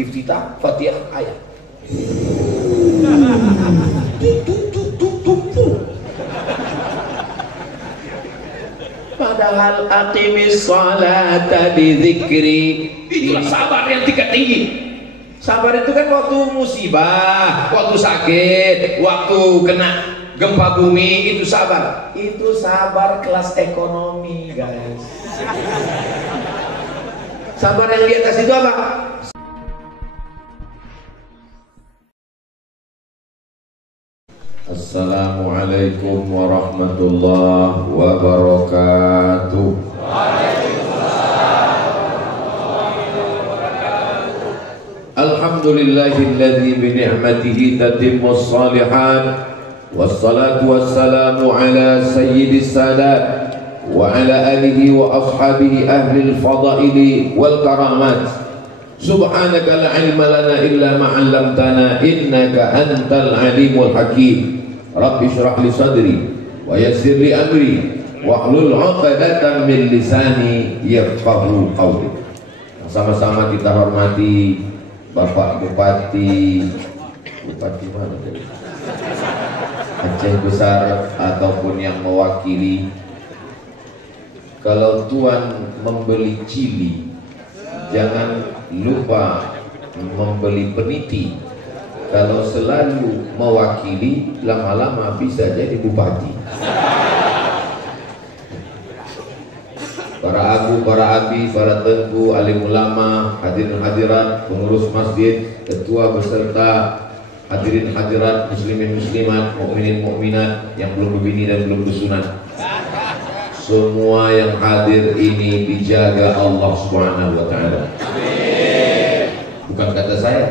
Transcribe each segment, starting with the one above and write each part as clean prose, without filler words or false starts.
iftitah, Fatihah, ayat. Padahal aqimis sholata di dzikri. Itulah sabar yang tingkat tinggi. Sabar itu kan waktu musibah, waktu sakit, waktu kena gempa bumi, itu sabar. Itu sabar kelas ekonomi, guys. Sabar yang di atas itu apa? Assalamualaikum warahmatullahi wabarakatuh. Alhamdulillahilladzi bi ni'matihi tatimmus shalihat. Wassalatu wassalamu ala sayyidis sadat wa ala alihi wa ashabihi ahlil fadaili wal karamat. Subhanaka la ilma lana illa ma 'allamtana innaka antal alimul hakim. Rabbi shrah li sadri wa yassir li amri wahlul 'uqdatam min lisani yafqahu qawli. Sama-sama kita hormati Bapak Bupati mana tadi? Aceh Besar ataupun yang mewakili. Kalau Tuan membeli cili, jangan lupa membeli peniti. Kalau selalu mewakili, lama-lama bisa jadi bupati. Para abu, para abi, para tengku, alim ulama, hadirin hadirat, pengurus masjid, ketua beserta hadirin hadirat, muslimin muslimat, mukminin mukminat yang belum berbini dan belum bersunat. Semua yang hadir ini dijaga Allah Subhanahu wa taala. Bukan kata saya.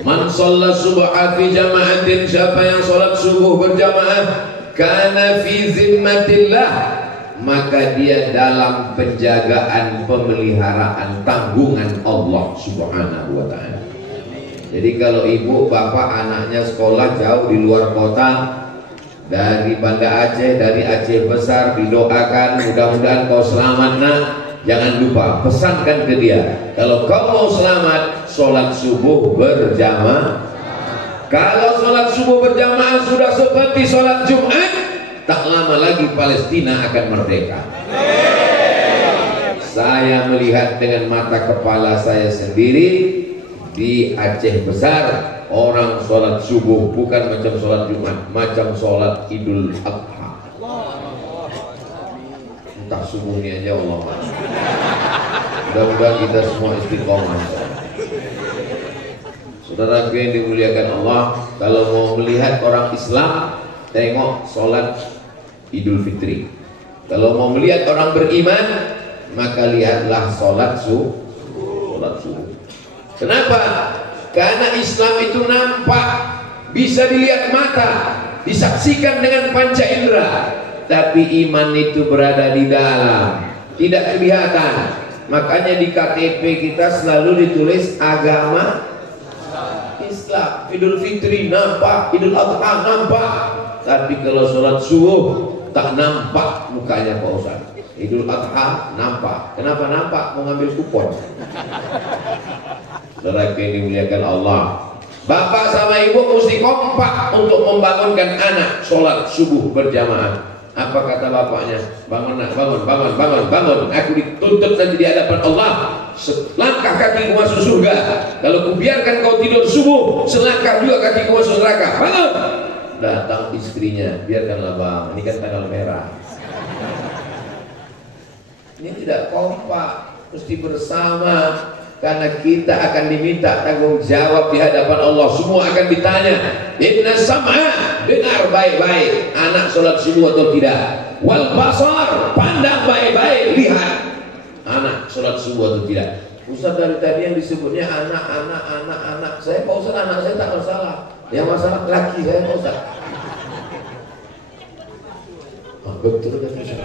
Man shalla subha fi jama'atin, siapa yang salat subuh berjamaah, kana fi zimmatillah, maka dia dalam penjagaan, pemeliharaan, tanggungan Allah Subhanahu wa taala. Jadi kalau ibu bapak anaknya sekolah jauh di luar kota, dari Banda Aceh, dari Aceh Besar, didoakan mudah-mudahan kau selamat nak. Jangan lupa pesankan ke dia, kalau kau mau selamat, sholat subuh berjamaah. Kalau sholat subuh berjamaah sudah seperti sholat Jumat, tak lama lagi Palestina akan merdeka. Saya melihat dengan mata kepala saya sendiri di Aceh Besar, orang sholat subuh bukan macam sholat Jumat, macam sholat Idul Adha. Entah subuhnya aja Allah. Mudah-mudahan kita semua istiqomah. Saudara yang dimuliakan Allah, kalau mau melihat orang Islam, tengok sholat Idul Fitri. Kalau mau melihat orang beriman, maka lihatlah sholat subuh. Kenapa? Karena Islam itu nampak, bisa dilihat mata, disaksikan dengan panca indera. Tapi iman itu berada di dalam, tidak kelihatan. Makanya di KTP kita selalu ditulis agama Islam. Idul Fitri nampak, Idul Adha nampak. Tapi kalau sholat subuh tak nampak mukanya Pak Ustaz. Idul Adha nampak. Kenapa nampak? Mau ngambil kupon. Saudara yang dimuliakan Allah, bapak sama ibu mesti kompak untuk membangunkan anak sholat subuh berjamaah. Apa kata bapaknya? Bangun nak, bangun. Aku dituntut nanti di hadapan Allah. Selangkah kakiku masuk surga. Kalau kubiarkan kau tidur subuh, selangkah juga kakiku masuk neraka. Bangun. Datang istrinya, biarkanlah bang, ini kan tanggal merah. Ini tidak kompak, mesti bersama. Karena kita akan diminta tanggung jawab di hadapan Allah. Semua akan ditanya. Inna sam'a, dengar baik-baik anak sholat subuh atau tidak. Wal basar, pandang baik-baik, lihat anak sholat subuh atau tidak. Ustaz, dari tadi yang disebutnya anak. Saya Pak Ustaz, anak saya tak masalah. Yang masalah laki saya Pak Ustaz. Betul kan Ustaz?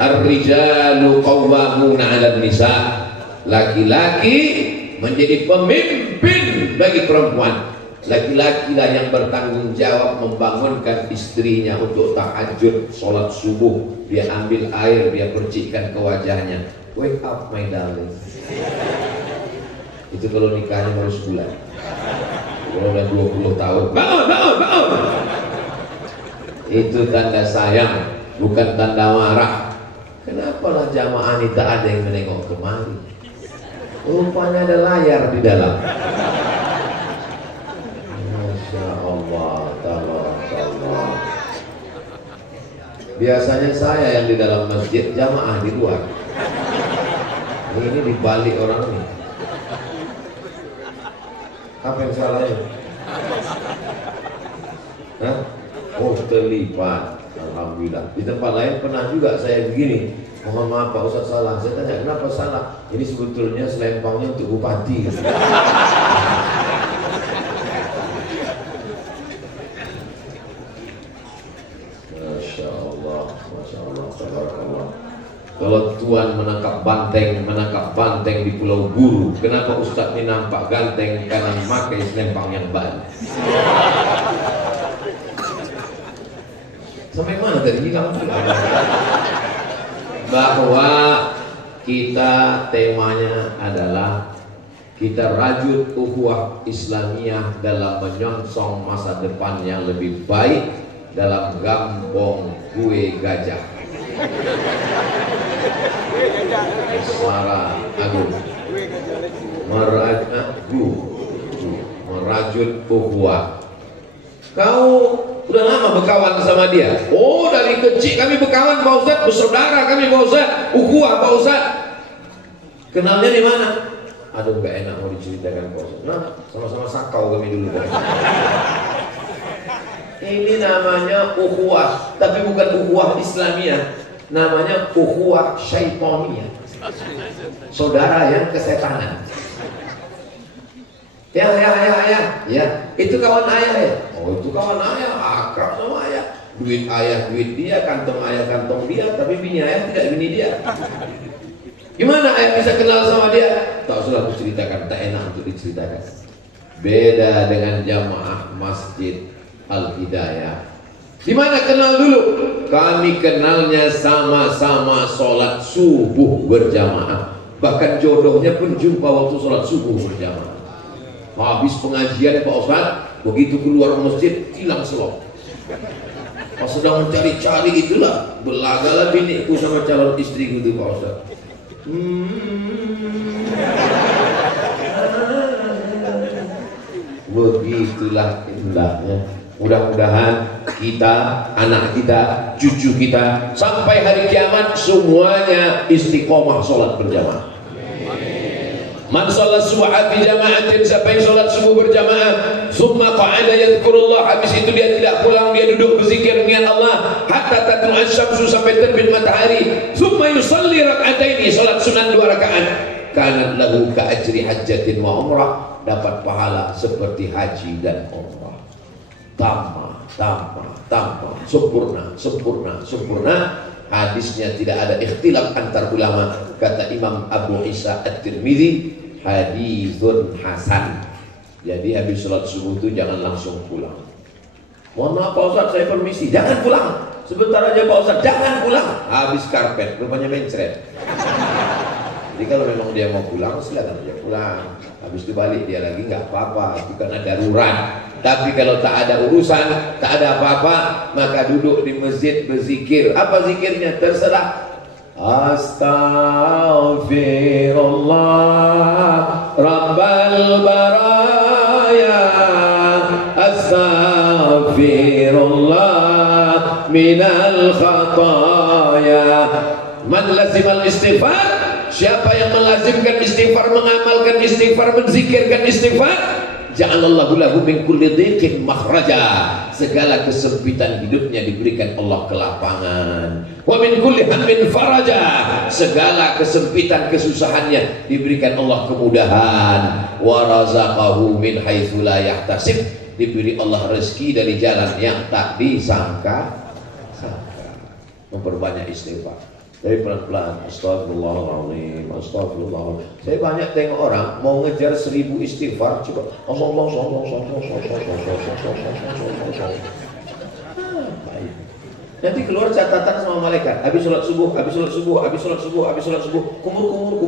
Ar-rijalu qawwamuna 'alan nisa. Laki-laki menjadi pemimpin bagi perempuan. Laki-laki lah yang bertanggung jawab membangunkan istrinya untuk tahajud, sholat subuh. Dia ambil air, dia percikkan ke wajahnya. Wake up my darling. Itu kalau nikahnya baru sebulan. Kalau udah 20 tahun, bangun. Itu tanda sayang, bukan tanda marah. Kenapa lah jamaah ini tak ada yang menengok kemari? Rupanya ada layar di dalam. Masya Allah, tabarakallah. Biasanya saya yang di dalam masjid, jamaah di luar. Ini dibalik orang ini. Apa yang salahnya? Hah? Oh, terlibat. Alhamdulillah. Di tempat lain pernah juga saya begini. Mohon maaf Pak Ustaz salah. Saya tanya kenapa salah? Ini sebetulnya selempangnya untuk bupati. Masya Allah, Masya Allah, tabarakallah. Kalau Tuhan menangkap banteng di Pulau Buru, kenapa Ustaz ini nampak ganteng karena memakai selempang yang baru? Sampai mana tadi hilang? Bahwa kita temanya adalah kita rajut ukhuwah Islamiyah dalam menyongsong masa depan yang lebih baik dalam Gampong Kue Gajah. Suara Agung merajut ukhuwah. Kau udah lama berkawan sama dia? Oh, dari kecil kami berkawan Pak Ustaz, bersaudara kami Pak Ustaz, ukhuwah Pak Ustaz. Kenalnya di mana? Aduh, gak enak mau diceritakan Pak Ustaz. Nah, sama-sama sakau kami dulu Pak. Ini namanya ukhuwah, tapi bukan ukhuwah Islamiyah. Namanya ukhuwah syaitaniyah. Saudara yang kesetanan. Ya, itu kawan ayah ya. Oh, itu kawan ayah, akrab sama ayah. Duit ayah, duit dia, kantong ayah, kantong dia, tapi bini ayah tidak bini dia. Gimana ayah bisa kenal sama dia? Tak usah aku ceritakan, tak enak untuk diceritakan. Beda dengan jamaah Masjid Al-Hidayah. Gimana kenal dulu? Kami kenalnya sama-sama sholat subuh berjamaah. Bahkan jodohnya pun jumpa waktu sholat subuh berjamaah. Habis pengajian Pak Ustaz, begitu keluar masjid hilang selop. Pas sedang mencari-cari itulah belagalah biniku sama calon istriku itu Pak Ustaz. Begitulah indahnya. Mudah-mudahan kita, anak kita, cucu kita sampai hari kiamat semuanya istiqomah sholat berjamaah. Man sholat subuh fi jama'atin, siapa yang sholat subuh berjamaah, summa qa'ada yadhkurullah, habis itu dia tidak pulang, dia duduk berzikir dengan Allah hatta tatlu'asy syamsu, sampai terbit matahari, summa yusalli rak'ataini, sholat sunnah 2 rakaat, kanat lahu ka'ajri hajjatin wa umrah, dapat pahala seperti haji dan umrah. Tambah, sempurna. Hadisnya tidak ada ikhtilaf antar ulama. Kata Imam Abu Isa At-Tirmidzi, hadithun hasan. Jadi habis sholat subuh itu jangan langsung pulang. Mohon maaf Pak Ustaz, saya permisi. Jangan pulang. Sebentar aja Pak Ustaz, jangan pulang. Habis karpet, rupanya mencret. Jadi kalau memang dia mau pulang, silakan aja pulang. Habis itu balik dia lagi, nggak apa-apa. Itu karena darurat. Tapi kalau tak ada urusan, tak ada apa-apa, maka duduk di masjid berzikir. Apa zikirnya? Terserah. Astaghfirullah Rabbal baraya, astaghfirullah minal khataya. Man lazimal istighfar, siapa yang melazimkan istighfar, mengamalkan istighfar, menzikirkan istighfar, ja'alallahu lahu min kulli dhiqin makhraja, segala kesempitan hidupnya diberikan Allah kelapangan. Wa min kulli hammin faraja, segala kesempitan kesusahannya diberikan Allah kemudahan. Wa razaqahu min haitsu la yahtasib, diberi Allah rezeki dari jalan yang tak disangka. Memperbanyak istighfar. Dari pelan-pelan, astagfirullahaladzim, astagfirullah. Saya banyak tengok orang mau ngejar 1000 istighfar, coba nanti keluar catatan sama malaikat. Habis sholat subuh, kumur.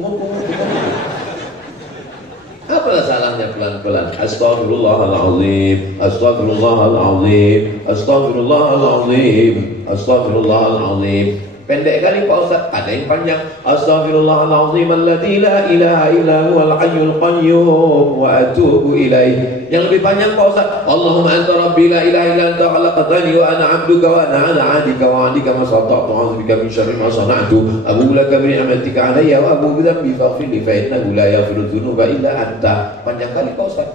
Apa Mana salahnya pelan-pelan? Astaghfirullahaladzim, astaghfirullahaladzim, astaghfirullahaladzim, astaghfirullahaladzim. Pendek kali Pak Ustaz, ada yang panjang. Astaghfirullahaladzim alladzi la ilaha illa huwal hayyul qayyum wa atubu ilaih. Yang lebih panjang Pak Ustaz, Allahumma anta rabbi la ilaha illa anta khalaqtani wa ana 'abduka wa ana 'ala 'adika wa 'adika ma sata'tu a'udzubika min syarri ma sana'tu abu laka bi ni'matika 'alayya wa abu bi dhanbi faghfir li fa innahu la yaghfiru dzunuba illa anta. Panjang kali Pak Ustaz.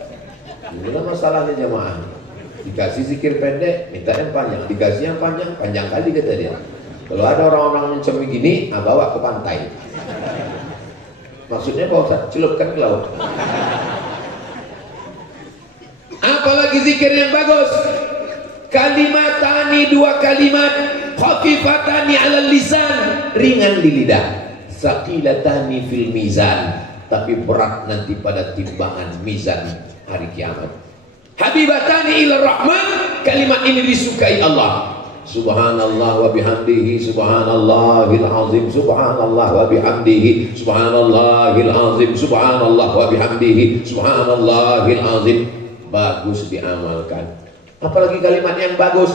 Inilah masalahnya jamaah. Dikasih zikir pendek, minta yang panjang. Dikasih yang panjang, panjang kali kata dia. Kalau ada orang-orang macam begini, bawa ke pantai. Maksudnya Pak Ustaz, celupkan ke laut. Apalagi zikir yang bagus. Kalimatani, dua kalimat. Khafifatani ala lisan, ringan di lidah. Saqilatani fil mizan, tapi berat nanti pada timbangan mizan hari kiamat. Habibatani ila rahman, kalimat ini disukai Allah. Subhanallah wa bihamdihi subhanallahil azim subhanallah wa bihamdihi subhanallahil azim subhanallah wa bihamdihi subhanallahil azim. Bagus diamalkan. Apalagi kalimat yang bagus.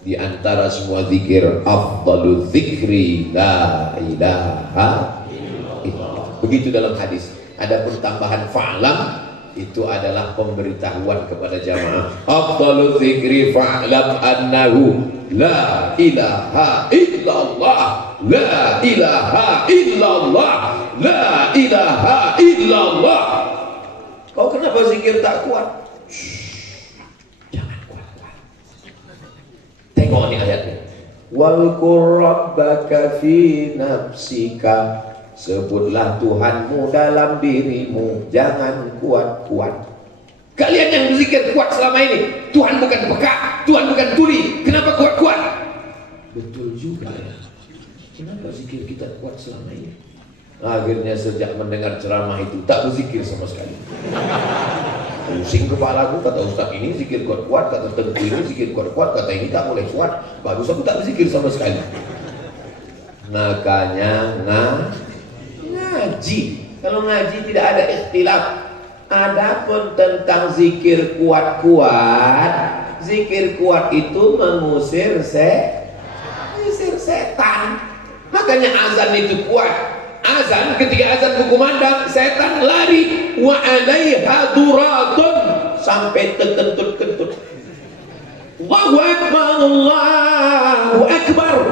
Di antara semua zikir, afdalu dzikri la ilaha illallah. Begitu dalam hadis. Adapun tambahan fa'lam itu adalah pemberitahuan kepada jamaah. Afdalu dzikri fa'lam annahu la ilaha illallah, la ilaha illallah, la ilaha illallah. Kau kenapa zikir tak kuat? Jangan kuat-kuat. Tengok ni ayatnya. Wal qur rabbaka fi nafsika, sebutlah Tuhanmu dalam dirimu, jangan kuat-kuat. Kalian yang berzikir kuat selama ini, Tuhan bukan peka, Tuhan bukan tuli, kenapa kuat-kuat? Betul juga ya. Kenapa zikir kita kuat selama ini? Akhirnya sejak mendengar ceramah itu tak berzikir sama sekali. Pusing kepalaku, kata Ustaz ini zikir kuat-kuat, kata tengku ini zikir kuat-kuat, kata ini tak boleh kuat. Bagus, aku tak berzikir sama sekali. Makanya ngaji. Kalau ngaji tidak ada ikhtilaf. Adapun tentang zikir kuat-kuat, zikir kuat itu mengusir setan. Makanya azan itu kuat. Azan, ketika azan berkumandang, setan lari. Wa alaiha duratun, sampai terkentut-kentut. Allahu akbar, Allahu akbar.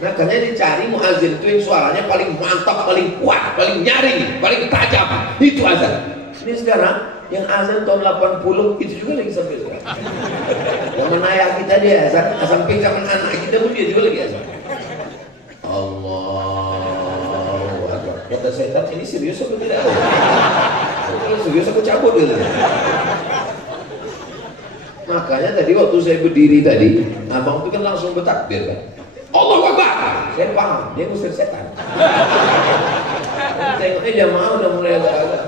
Makanya dicari muazin itu yang suaranya paling mantap, paling kuat, paling nyaring, paling tajam. Itu azan. Ini sekarang yang azan tahun 80 itu juga lagi sampai sekarang. Zaman ayah kita dia azan, sampai zaman anak kita pun dia juga lagi azan. Allahu Akbar. Kata setan, ini serius atau tidak? Kalau serius aku cabut dulu. Makanya tadi waktu saya berdiri tadi, abang itu kan langsung bertakbir kan. Allahu Akbar. Saya paham, dia ngusir setan. Tengoknya jamaah udah mulai agak-agak.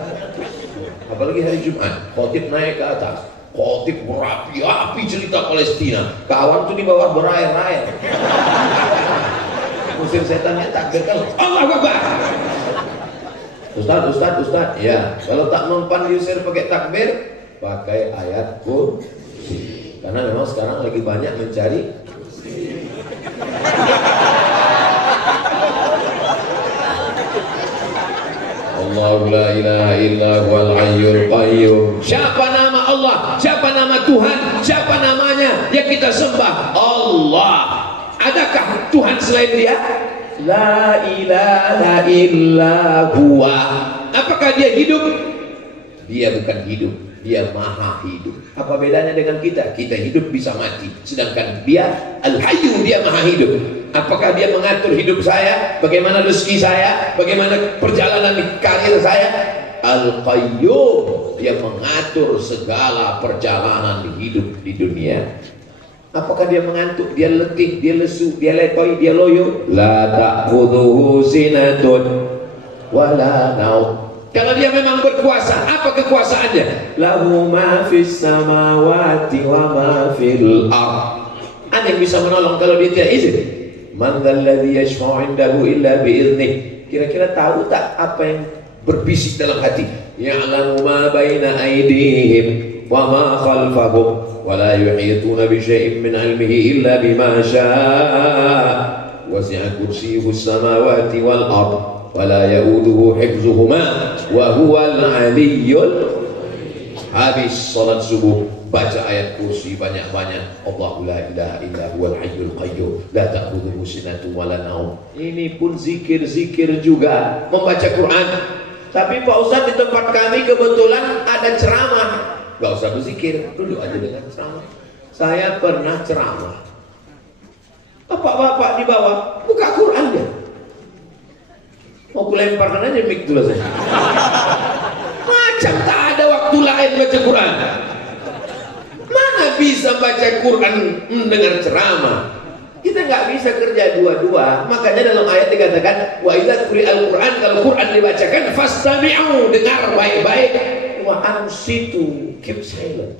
Apalagi hari Jumat, khotib naik ke atas. Khotib berapi-api cerita Palestina. Kawan tuh di bawah berair-air. Ngusir setannya takbir kan. Allahu Akbar. Ustaz. Ya, kalau tak mempan diusir pakai takbir, pakai ayat kursi. Karena memang sekarang lagi banyak mencari Allahu la ilaha illa huwal hayyul qayyum. Siapa nama Allah? Siapa nama Tuhan? Siapa namanya yang kita sembah? Allah. Adakah Tuhan selain Dia? La ilaha illa huwa. Apakah Dia hidup? Dia bukan hidup. Dia maha hidup. Apa bedanya dengan kita? Kita hidup bisa mati, sedangkan Dia Al-Hayyu, Dia maha hidup. Apakah Dia mengatur hidup saya? Bagaimana rezeki saya? Bagaimana perjalanan karir saya? Al-Qayyum, Dia mengatur segala perjalanan hidup di dunia. Apakah Dia mengantuk? Dia letih, Dia lesu, Dia letoi, Dia loyo? La ta'khudhuhu sinatun wala naum. Kalau Dia memang berkuasa, apa kekuasaannya? Lahu ma fis samawati wa ma fil ardh. Ada yang bisa menolong kalau Dia tidak izin? Man dzalladzi yashfa'u 'indahu illa bi'idzni. Kira-kira tahu tak apa yang berbisik dalam hati, ya'lamu ma baina aydihim wa ma khalfahum wa la yuhituna bi syai'in min 'ilmihi illa bima syaa wasi'a kursiyyuhu as-samawati wal ard wa la ya'uduhu hifdzuhuma wa huwal 'aliyyul. Habis salat subuh baca ayat kursi banyak-banyak. Allahu la ilaha illa huwal hayyul qayyum la ta'khudhuhu sinatun wa la naum. Ini pun zikir-zikir juga, membaca Quran. Tapi Pak Ustaz, di tempat kami kebetulan ada ceramah. Gak usah berzikir, duduk aja dengan ceramah. Saya pernah ceramah, bapak-bapak di bawah buka Quran dia. Mau kulemparkan aja mic dulu saya. Macam tak ada waktu lain baca Quran. Mana bisa baca Quran mendengar ceramah? Kita nggak bisa kerja dua-dua. Makanya dalam ayat dikatakan wa idza quri'al Quran, kalau Quran dibacakan fastami'u, dengar baik-baik, wa ansitu, keep silent,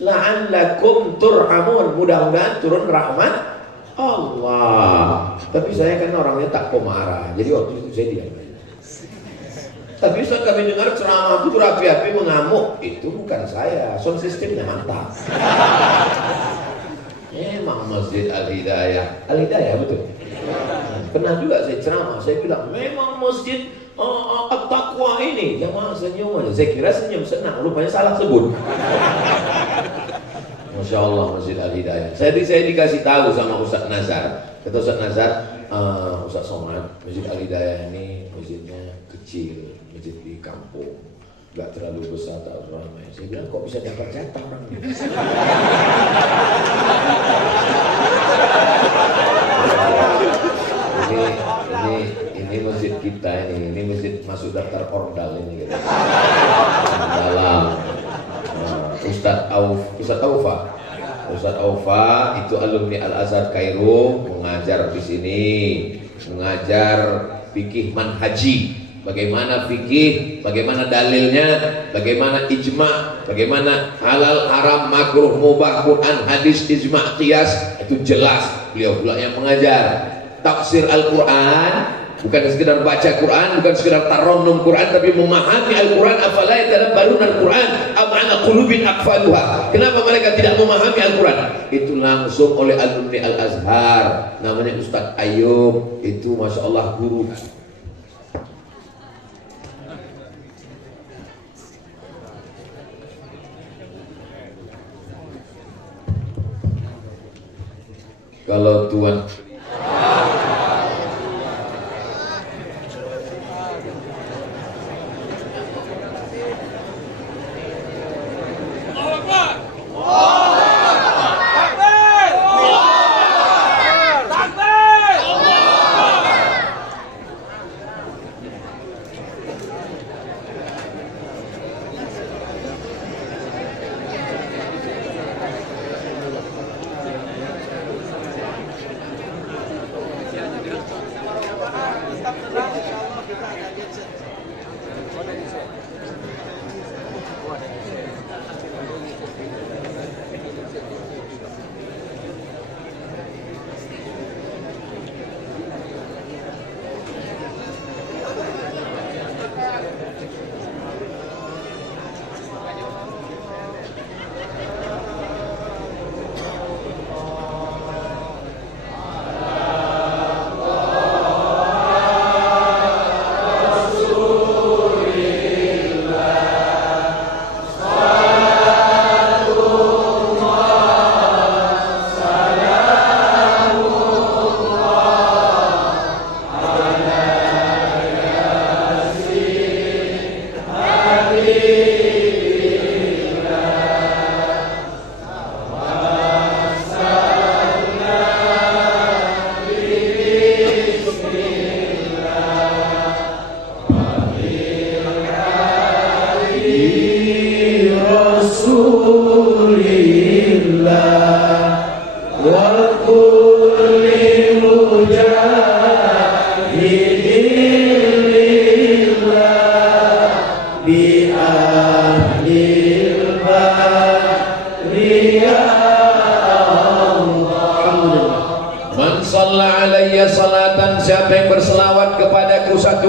la'allakum turhamun, mudah-mudahan turun rahmat Allah. Tapi saya kan orangnya tak pemarah, jadi waktu itu saya diam. Tapi Ustaz, kami dengar ceramah itu berapi-api mengamuk. Itu bukan saya, sound systemnya mantap. Memang Masjid Al-Hidayah, Al-Hidayah betul. Pernah juga saya ceramah, saya bilang memang Masjid At-Taqwa ini. Jamaah senyum aja, saya kira senyum senang, rupanya salah sebut. Masya Allah, Masjid Al-Hidayah. Saya dikasih tahu sama Ustaz Nazar. Kata Ustaz Nazar, Ustaz Somad, Masjid Al-Hidayah ini masjidnya kecil, masjid di kampung, nggak terlalu besar, tak ramai. Saya bilang, kok bisa dapat jatah orang ini? Ini masjid kita ini masjid masuk daftar Ordal ini gitu. Dalam Ustadz Aufa itu alumni Al-Azhar Kairo, mengajar di sini, mengajar fikih manhaji, bagaimana fikih, bagaimana dalilnya, bagaimana ijma, bagaimana halal, haram, makruh, mubah, Quran, hadis, ijma, qiyas, itu jelas. Beliau pula yang mengajar. Tafsir Al-Quran bukan sekedar baca Quran, bukan sekedar tarannum Quran, tapi memahami Al-Quran. Afala yatadabbaruna Al-Quran am ala qulubin aqfaluha. Kenapa mereka tidak memahami Al-Quran? Itu langsung oleh alumni Al-Azhar, namanya Ustadz Ayub. Itu Masya Allah guru. Kalau Tuhan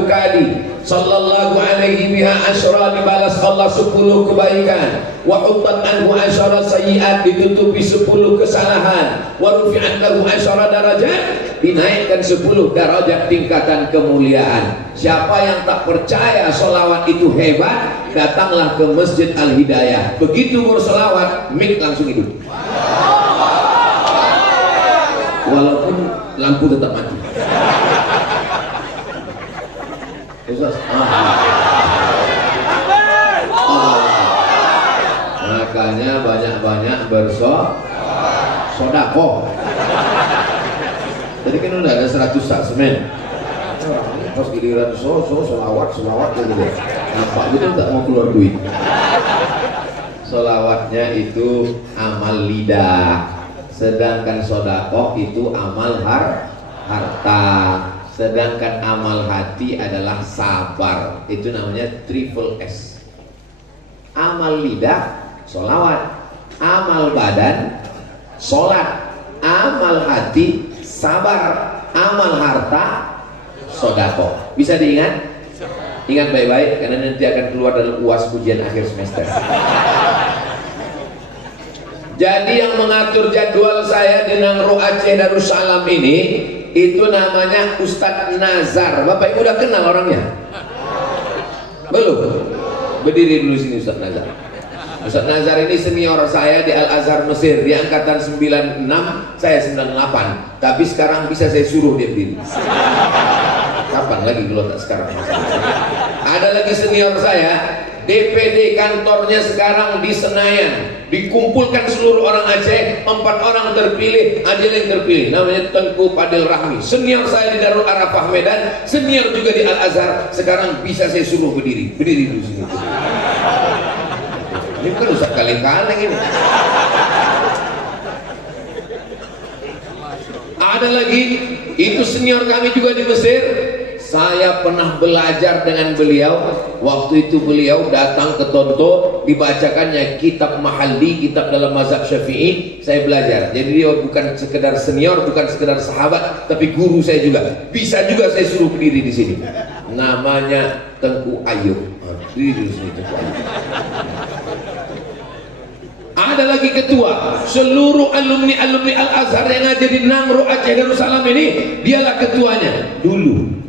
kali. Sallallahu alaihi biha asyra, dibalas Allah 10 kebaikan. Wa huttat anhu asyra sayyi'at, ditutupi 10 kesalahan. Wa rufi'at lahu asyra darajat, dinaikkan 10 derajat tingkatan kemuliaan. Siapa yang tak percaya solawat itu hebat, datanglah ke Masjid Al-Hidayah. Begitu bersolawat, mic langsung hidup, walaupun lampu tetap mati. Makanya banyak-banyak bersodakoh. Jadi kan udah ada 100 sak semen. Pas giliran solawat gitu deh. Nampak gitu tak mau keluar duit. Solawatnya itu amal lidah, sedangkan sodakoh itu amal harta. Sedangkan amal hati adalah sabar. Itu namanya triple S. Amal lidah, solawat. Amal badan, solat. Amal hati, sabar. Amal harta, sodako. Bisa diingat? Ingat baik-baik, karena nanti akan keluar dalam UAS ujian akhir semester. Jadi yang mengatur jadwal saya di Nangro Aceh Darussalam ini, itu namanya Ustadz Nazar. Bapak Ibu udah kenal orangnya? Belum? Berdiri dulu sini Ustadz Nazar. Ustadz Nazar ini senior saya di Al-Azhar Mesir. Di angkatan 96, saya 98. Tapi sekarang bisa saya suruh dia berdiri. Kapan lagi kalau tak sekarang? Ada lagi senior saya, DPD kantornya sekarang di Senayan. Dikumpulkan seluruh orang Aceh, 4 orang terpilih, ada yang terpilih, namanya Tengku Fadil Rahmi. Senior saya di Darul Arafah Medan, senior juga di Al-Azhar. Sekarang bisa saya suruh berdiri dulu sini. Ini kan usah kaleng-kaleng ini. Ada lagi, itu senior kami juga di Mesir. Saya pernah belajar dengan beliau. Waktu itu beliau datang ke Tonto, dibacakannya kitab Mahalli, kitab dalam mazhab Syafi'i. Saya belajar. Jadi dia bukan sekedar senior, bukan sekedar sahabat, tapi guru saya juga. Bisa juga saya suruh berdiri di sini. Namanya Tengku Ayub. Berdiri di sini Tengku Ayub. Ada lagi ketua seluruh alumni Al-Azhar yang ada di Nangro Aceh Darussalam ini, dialah ketuanya dulu.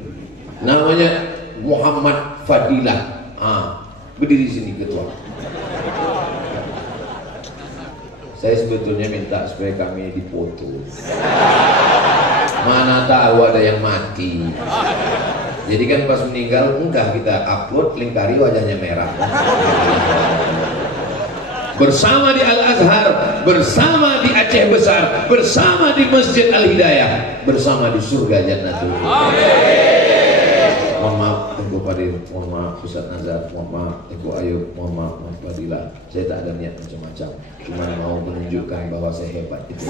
Namanya Muhammad Fadilah. Berdiri sini ketua. Saya sebetulnya minta supaya kami dipoto. Mana tahu ada yang mati. Jadi kan pas meninggal enggak kita upload, lingkari wajahnya merah. Bersama di Al-Azhar, bersama di Aceh Besar, bersama di Masjid Al-Hidayah, bersama di surga Jannatul. Mohon maaf Tengku Fadil, mohon maaf Ustadz Nazar, mohon maaf Tengku Ayub, mohon maaf Mas Fadilah. Saya tak ada niat macam-macam, cuma mau menunjukkan bahwa saya hebat itu.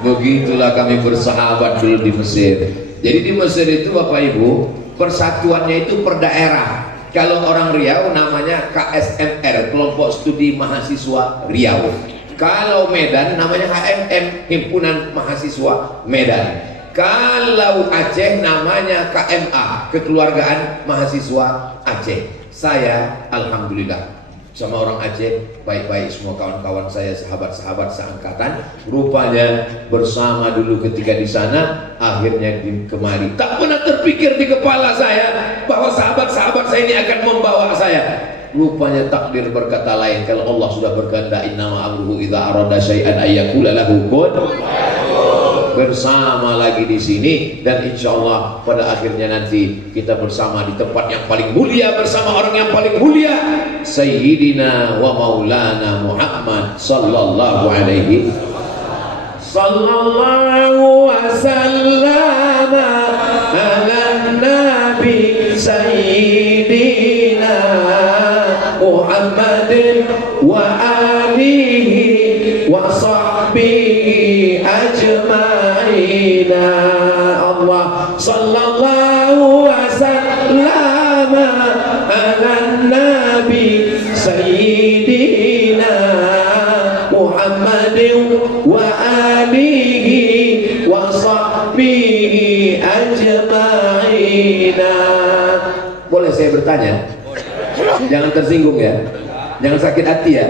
Begitulah kami bersahabat dulu di Mesir. Jadi di Mesir itu Bapak Ibu, persatuannya itu per daerah. Kalau orang Riau namanya KSMR, Kelompok Studi Mahasiswa Riau. Kalau Medan namanya HMM, Himpunan Mahasiswa Medan. Kalau Aceh namanya KMA, Kekeluargaan Mahasiswa Aceh. Saya alhamdulillah sama orang Aceh baik-baik semua, kawan-kawan saya, sahabat-sahabat seangkatan. Rupanya bersama dulu ketika di sana, akhirnya di kemari. Tak pernah terpikir di kepala saya bahwa sahabat-sahabat saya ini akan membawa saya. Rupanya takdir berkata lain. Kalau Allah sudah berkehendak, innama amruhu idza arada syai'an ayyaqula lahu kun. Bersama lagi di sini, dan insya Allah pada akhirnya nanti kita bersama di tempat yang paling mulia, bersama orang yang paling mulia, Sayyidina wa Maulana Muhammad sallallahu alaihi sallallahu wasallam ala nabi Sayyidina Muhammadin wa alihi wa sahbihi ajma'ina. Allah sallallahu wasallam ala nabi Sayyidina Muhammadin wa alihi sahbihi ajma'ina. Boleh saya bertanya? Jangan tersinggung ya, jangan sakit hati ya.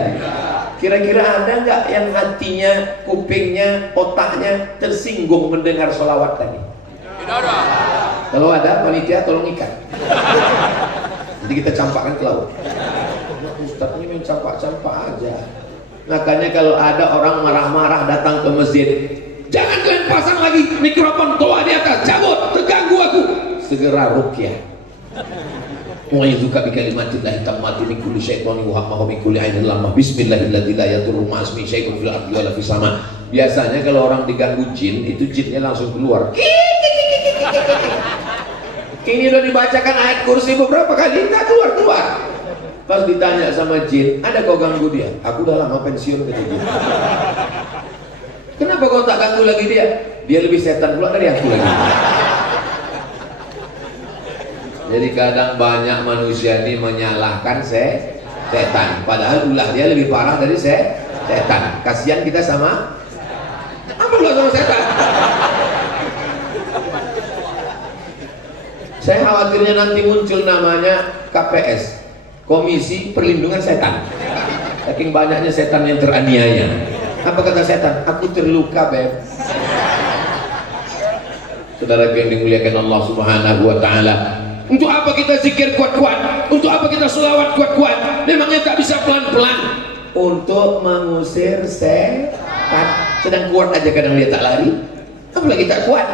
Kira-kira ada nggak yang hatinya, kupingnya, otaknya tersinggung mendengar sholawat tadi? Tidak ada. Kalau ada, panitia tolong ikat. Nanti kita campakkan ke laut. Ustaz ini main campak-campak aja. Makanya kalau ada orang marah-marah datang ke masjid, jangan kalian pasang lagi mikrofon tua di atas, cabut, terganggu aku. Segera ruqyah. Wa yuzuka bi kalimatillahi tammati min kulli syaitani wa hamma min kulli ainin lamma bismillahilladzi la yadurru ma'a ismihi syai'un fil ardi wala fis sama. Biasanya kalau orang diganggu jin, itu jinnya langsung keluar. Ini udah dibacakan ayat kursi beberapa kali, tak keluar. Pas ditanya sama jin, ada kau ganggu dia? Aku udah lama pensiun kata jin. Kenapa kau tak ganggu lagi dia? Dia lebih setan pula dari aku lagi. Jadi kadang banyak manusia ini menyalahkan setan, padahal ulah dia lebih parah dari setan. Kasihan kita sama apa pula sama setan? Saya khawatirnya nanti muncul namanya KPS, Komisi Perlindungan Setan. Saking banyaknya setan yang teraniaya. Apa kata setan? Aku terluka, Beb. Saudara yang dimuliakan Allah Subhanahu wa taala. Untuk apa kita zikir kuat-kuat? Untuk apa kita selawat kuat-kuat? Memangnya tak bisa pelan-pelan? Untuk mengusir setan. Sedang kuat aja kadang dia tak lari, apalagi tak kuat.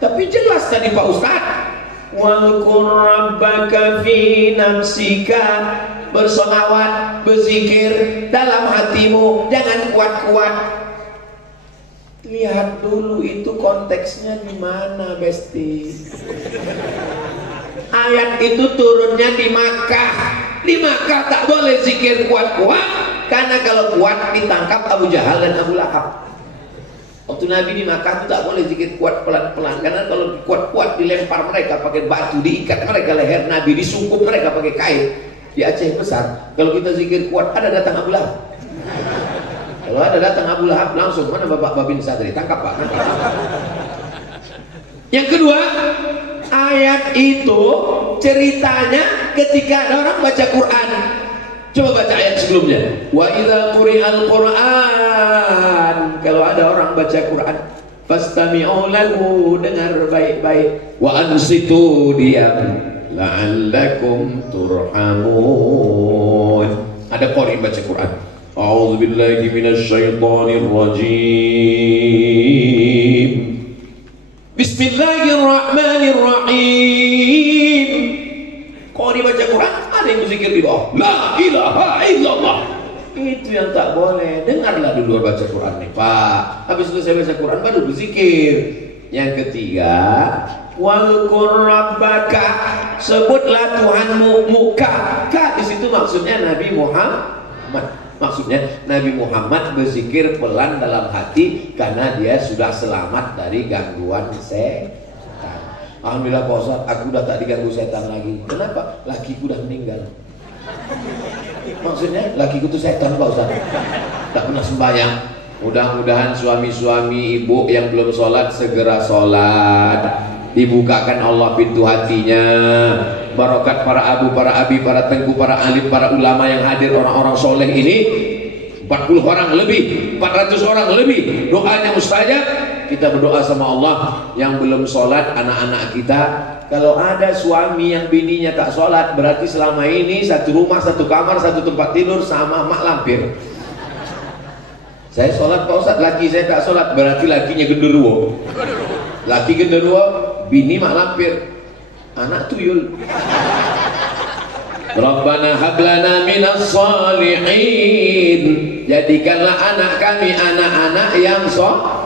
Tapi jelas tadi Pak Ustaz, walqur rabbaka fi nafsika, bersolawat, berzikir dalam hatimu, jangan kuat-kuat. Lihat dulu itu konteksnya di mana, Besti. Ayat itu turunnya di Makkah. Di Makkah tak boleh zikir kuat-kuat, karena kalau kuat ditangkap Abu Jahal dan Abu Lahab. Waktu Nabi di Makkah itu tak boleh zikir kuat pelan-pelan, karena kalau kuat-kuat dilempar mereka pakai batu, diikat mereka leher Nabi, disungkup mereka pakai kain. Di Aceh besar, kalau kita zikir kuat ada datang Abu Lahab. Kalau ada datang Abu Lahab langsung, mana Bapak Babin Sadri, tangkap Pak, tangkap. Yang kedua, ayat itu ceritanya ketika ada orang baca Quran. Coba baca ayat sebelumnya. Wa idza quri'al Qur'an, kalau ada orang baca Quran, fastami'u lahu, dengar baik-baik. Wa ansitu, diam, la'allakum turhamun. Ada qari baca Quran. A'udzubillahi minasyaitonir rajim. Bismillahirrahmanirrahim. Kalau dibaca Quran ada yang berzikir di bawah, la ilaha illallah. Itu yang tak boleh. Dengarlah dulu baca Quran nih Pak. Habis selesai baca Quran baru berzikir. Yang ketiga, walqur rabbaka, sebutlah Tuhanmu. Muka, ka di situ maksudnya Nabi Muhammad. Maksudnya Nabi Muhammad berzikir pelan dalam hati karena dia sudah selamat dari gangguan setan. Alhamdulillah Pak Ustaz, aku udah tak diganggu setan lagi. Kenapa? Lakiku udah meninggal. Maksudnya lakiku itu setan Pak Ustaz, tak pernah sembahyang. Mudah-mudahan suami-suami ibu yang belum sholat segera sholat, dibukakan Allah pintu hatinya. Barokat para abu, para abi, para tengku, para alim, para ulama yang hadir, orang-orang soleh ini 40 orang lebih, 400 orang lebih. Doanya mustajab. Kita berdoa sama Allah. Yang belum sholat anak-anak kita, kalau ada suami yang bininya tak sholat, berarti selama ini satu rumah, satu kamar, satu tempat tidur sama mak lampir. Saya sholat Pak Ustaz, laki saya tak sholat, berarti lakinya genderuwo. Laki genderuwo, bini mak lampir, anak tuyul. Rabbana hablana minas shalihin, jadikanlah anak kami anak-anak yang sholat.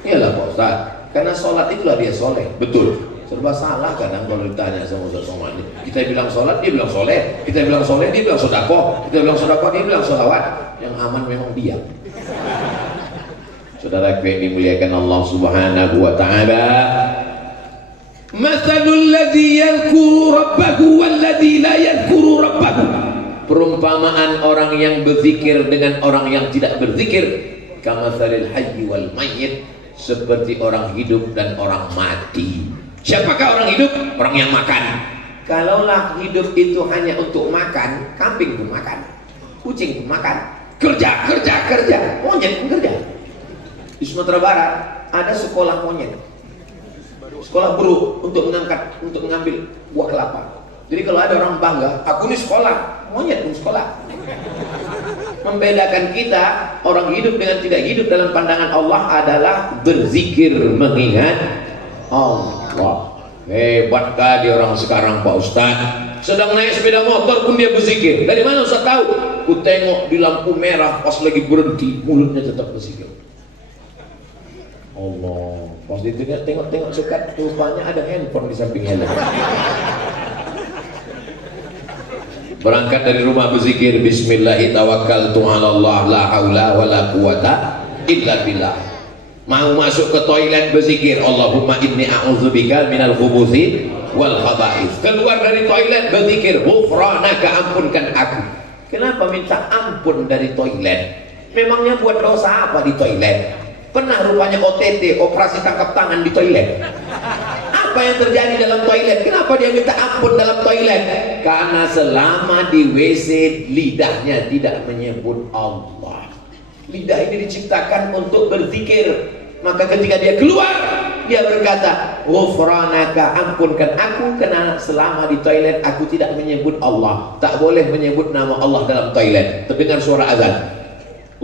Iyalah Pak Ustaz, karena sholat itulah dia soleh. Betul. Serba salah kadang kalau ditanya sama Ustaz Somad. Kita bilang sholat, dia bilang soleh. Kita bilang soleh, dia bilang sodakoh. Kita bilang sodakoh, dia bilang sholawat. Yang aman memang diam. Saudara yang dimuliakan Allah Subhanahu wa taala. Mathalul ladzi yadhkuru rabbahu wal ladzi la yadhkuru rabbahu. Perumpamaan orang yang berzikir dengan orang yang tidak berzikir. kamatsalil hayyi wal mayyit, seperti orang hidup dan orang mati. Siapakah orang hidup? Orang yang makan. Kalaulah hidup itu hanya untuk makan, kambing pun makan, kucing pun makan, kerja, monyet pun kerja. Di Sumatera Barat ada sekolah monyet, sekolah buruk untuk mengambil buah kelapa. Jadi kalau ada orang bangga, aku ini sekolah, monyet pun sekolah. Membedakan kita orang hidup dengan tidak hidup dalam pandangan Allah adalah berzikir, mengingat Allah. Hebatkah dia orang sekarang Pak Ustaz? Sedang naik sepeda motor pun dia berzikir. Dari mana Ustaz tahu? Ku tengok di lampu merah pas lagi berhenti, mulutnya tetap berzikir. Allah. Pas tengok sekat, rupanya ada handphone di samping helm. Berangkat dari rumah berzikir, bismillahi tawakkaltu 'alallah la haula wala quwata illa billah. Mau masuk ke toilet berzikir, Allahumma inni a'udzubika minal khubuthi wal khaba'ith. Keluar dari toilet berzikir, ghufranaka, ampunkan aku. Kenapa minta ampun dari toilet? Memangnya buat dosa apa di toilet? Pernah rupanya OTT, operasi tangkap tangan di toilet. Apa yang terjadi dalam toilet? Kenapa dia minta ampun dalam toilet? Karena selama di WC lidahnya tidak menyebut Allah. Lidah ini diciptakan untuk berzikir. Maka ketika dia keluar, dia berkata, ghufranaka, ampunkan aku, karena selama di toilet aku tidak menyebut Allah. Tak boleh menyebut nama Allah dalam toilet. Terdengar suara azan,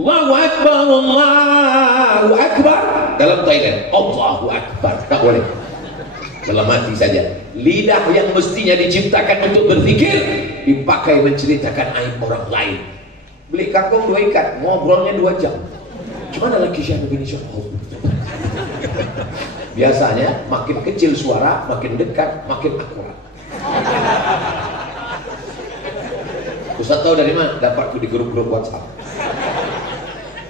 Allahu Akbar, Allahu Akbar, dalam toilet, Allahu Akbar, tak boleh. Dalam hati saja. Lidah yang mestinya diciptakan untuk berzikir dipakai menceritakan aib orang lain. Beli kangkung 2 ikat, ngobrolnya 2 jam. Gimana lagi Syekh begini Syekh? Biasanya makin kecil suara, makin dekat, makin akurat. Ustaz tahu dari mana? Dapat di grup-grup WhatsApp.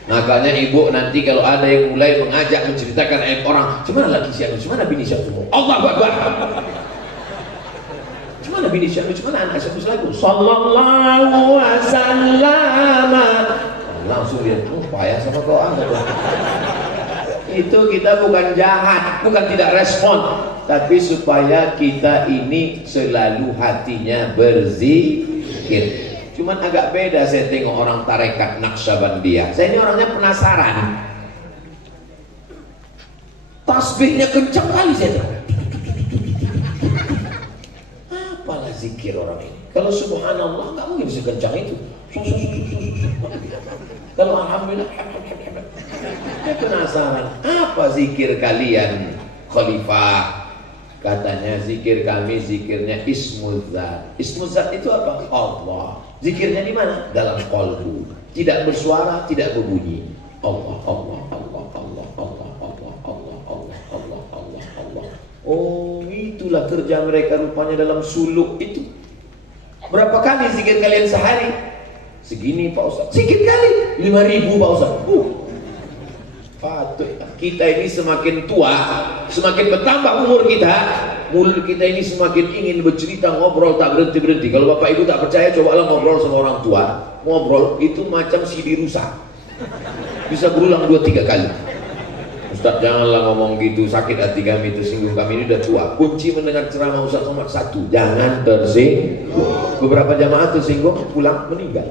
Makanya ibu nanti kalau ada yang mulai mengajak menceritakan aib orang, gimana lagi Syekh? Gimana bini Syekh? Allahu Akbar. Gimana bini Syekh? Gimana anak Syekh? Lagu sallallahu alaihi wasallam. Langsung dia, payah sama kau itu kita bukan jahat, bukan tidak respon, tapi supaya kita ini selalu hatinya berzikir. Cuman agak beda saya tengok orang tarekat Naqsyabandiyah. Saya ini orangnya penasaran. Tasbihnya kencang kali saya tahu. Apalah zikir orang ini? Kalau subhanallah nggak mungkin sekencang itu. Kalau alhamdulillah, saya penasaran, apa zikir kalian khalifah? Katanya zikir kami zikirnya ismuzzat. Ismuzzat itu apa? Allah. Zikirnya di mana? Dalam qalbu. Tidak bersuara, tidak berbunyi. Allah, Allah, Allah, Allah, Allah, Allah, Allah, Allah, Allah, Allah, Allah. Oh, itulah kerja mereka rupanya dalam suluk itu. Berapa kali zikir kalian sehari? Segini Pak Ustaz. Sedikit kali 5.000 Pak Ustaz. Patut kita ini semakin tua, semakin bertambah umur kita, mulut kita ini semakin ingin bercerita, ngobrol tak berhenti-berhenti. Kalau Bapak Ibu tak percaya, cobalah ngobrol sama orang tua. Ngobrol itu macam CD rusak, bisa berulang 2-3 kali. Ustaz janganlah ngomong gitu, sakit hati kami, tersinggung kami, ini udah tua. Kunci mendengar ceramah Ustaz Somad 1, jangan tersinggung. Beberapa jamaah tersinggung, pulang meninggal.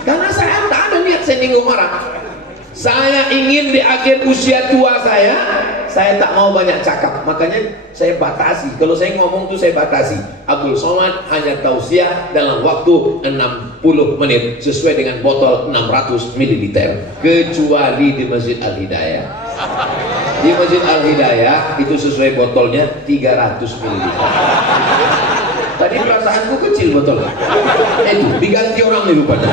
Karena saya tak ada niat saya nyinggung orang. Saya ingin di akhir usia tua saya tak mau banyak cakap, makanya saya batasi. Kalau saya ngomong tuh saya batasi. Abdul Somad hanya tausiah dalam waktu 60 menit sesuai dengan botol 600 ml, kecuali di Masjid Al-Hidayah. Di Masjid Al-Hidayah itu sesuai botolnya 300 ml. Tadi perasaanku kecil botolnya. Itu diganti orang nih rupanya.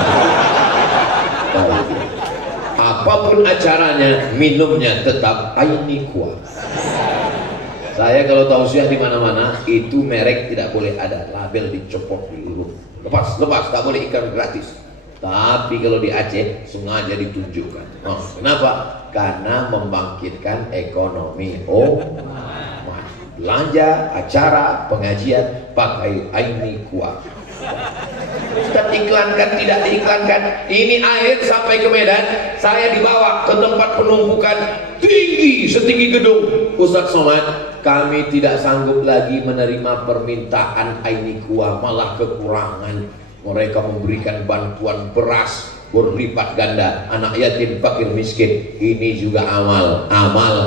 Apapun acaranya, minumnya tetap Aini kuat. Saya kalau tausiah di mana-mana itu merek tidak boleh ada, label dicopot dulu. Lepas, tak boleh iklan gratis. Tapi kalau di Aceh sengaja ditunjukkan. Oh, kenapa? Karena membangkitkan ekonomi. Oh, belanja, acara, pengajian pakai Aini kuat. Ustaz Ustadz iklankan, tidak diiklankan. Ini akhir sampai ke Medan, saya dibawa ke tempat penumpukan tinggi, setinggi gedung. Ustadz Somad, kami tidak sanggup lagi menerima permintaan Aini Kuah, malah kekurangan. Mereka memberikan bantuan beras berlipat ganda, anak yatim, fakir, miskin. Ini juga amal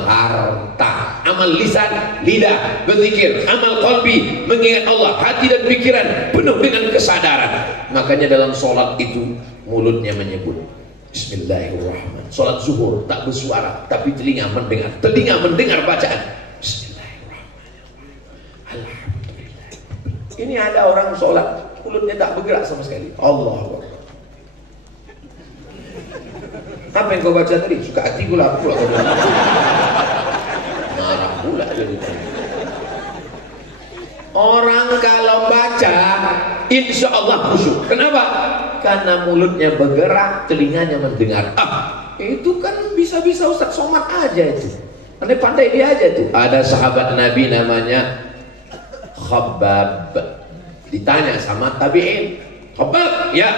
harta, amal lisan, lidah, berzikir, amal qalbi, mengingat Allah, hati dan pikiran penuh dengan kesadaran. Makanya dalam sholat itu mulutnya menyebut Bismillahirrahmanirrahim. Sholat zuhur tak bersuara, tapi telinga mendengar bacaan Bismillahirrahmanirrahim. Alhamdulillah. Ini ada orang sholat mulutnya tak bergerak sama sekali. Allahu Akbar. Apa yang kau baca tadi? Suka hati pula marah pula jadi. Orang kalau baca insya Allah khusyuk. Kenapa? Karena mulutnya bergerak, telinganya mendengar. Itu kan bisa-bisa Ustadz Somad aja itu. Pandai-pandai dia aja tuh. Ada sahabat Nabi namanya Khabbab. Ditanya sama tabi'in, Khabbab, ya,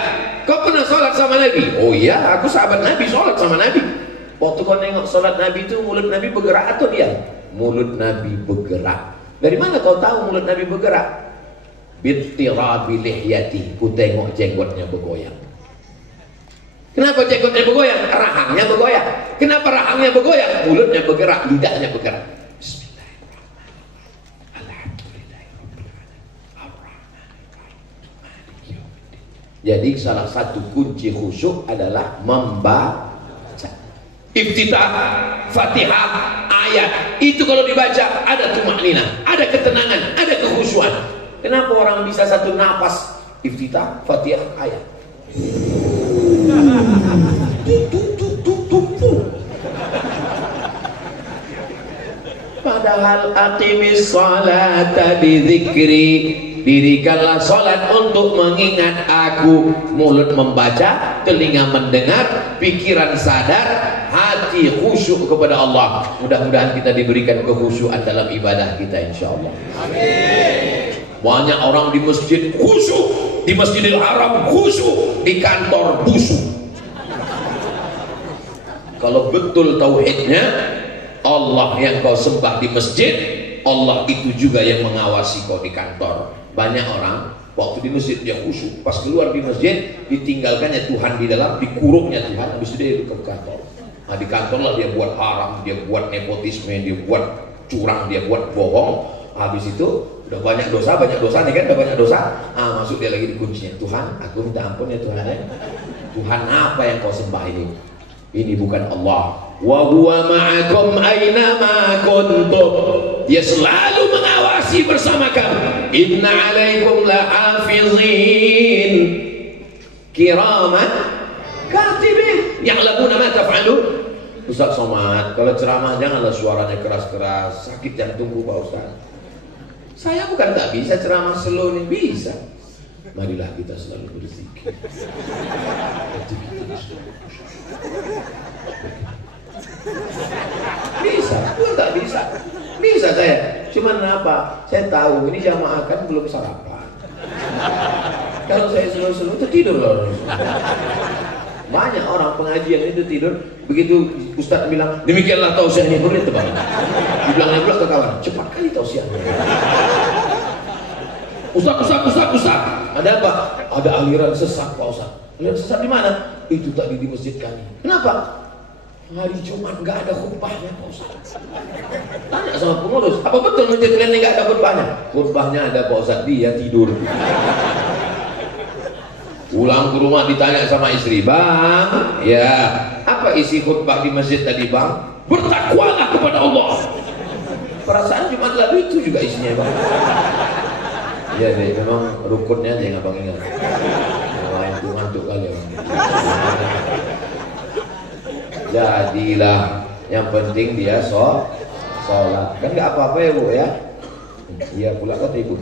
kau pernah sholat sama Nabi? Oh iya, aku sahabat Nabi, sholat sama Nabi. Waktu kau nengok sholat Nabi itu, mulut Nabi bergerak atau diam? Mulut Nabi bergerak. Dari mana kau tahu mulut Nabi bergerak? Bittirabi lihyati, ku tengok jenggotnya bergoyang. Kenapa jenggotnya bergoyang? Rahangnya bergoyang. Kenapa rahangnya bergoyang? Mulutnya bergerak, lidahnya bergerak. Jadi salah satu kunci khusyuk adalah membaca. Iftitah, Fatihah, ayat itu kalau dibaca ada tumakninah, ada ketenangan, ada kekhusyuan. Kenapa orang bisa satu napas iftitah, Fatihah, ayat? Padahal aqimis salata bidzikri, dirikanlah salat untuk mengingat aku. Mulut membaca, telinga mendengar, pikiran sadar, hati khusyuk kepada Allah. Mudah-mudahan kita diberikan kekhusyuan dalam ibadah kita, insyaallah. Amin. Banyak orang di masjid khusyuk, di Masjidil Haram khusyuk, di kantor busuk. Kalau betul tauhidnya, Allah yang kau sembah di masjid, Allah itu juga yang mengawasi kau di kantor. Banyak orang waktu di masjid dia khusyuk, pas keluar di masjid ditinggalkannya Tuhan di dalam, dikurungnya Tuhan, habis itu dia ke kantor. Nah di kantor lah dia buat haram, dia buat nepotisme, dia buat curang, dia buat bohong. Habis itu udah banyak dosa nih kan, udah banyak dosa. Masuk dia lagi di kuncinya, Tuhan aku minta ampun ya Tuhan ya. Tuhan apa yang kau sembah ini? Ini bukan Allah. Wa huwa ma'akum aina ma kuntum. Dia selalu mengawasi bersama kamu. Inna alaikum lahafizin kiraman katibin ya'lamuna ma taf'alun. Ustaz Somad, kalau ceramah janganlah suaranya keras-keras, sakit jantungku Pak Ustaz. Saya bukan tak bisa ceramah slow nih, bisa. Marilah kita selalu berzikir. Bisa, bukan tak bisa. Bisa saya. Cuman apa? Saya tahu ini jamaah kan belum sarapan. Kalau saya slow-slow itu tidur loh. Banyak orang pengajian itu tidur. Begitu Ustaz bilang demikianlah tausiahnya, boleh terbang. Dibilangnya pula ke kawan, cepat kali tausiahnya. Ustaz, ada apa? Ada aliran sesat Pak Ustaz. Aliran sesat di mana? Itu tadi di masjid kami. Kenapa? Hari Jumat nggak ada khutbahnya Pak Ustaz. Tanya sama pengurus, apa betul masjid kalian ini nggak ada khutbahnya? Khutbahnya ada Pak Ustaz, dia tidur. Pulang ke rumah ditanya sama istri, bang, ya apa isi khutbah di masjid tadi bang? Bertakwalah kepada Allah. Perasaan Jumat lalu itu juga isinya bang. Iya deh, memang rukunnya aja yang abang ingat. Yang lain ngantuk kali bang. Jadilah, yang penting dia sholat. Kan nggak apa-apa ya bu ya. Iya pula kata ibu.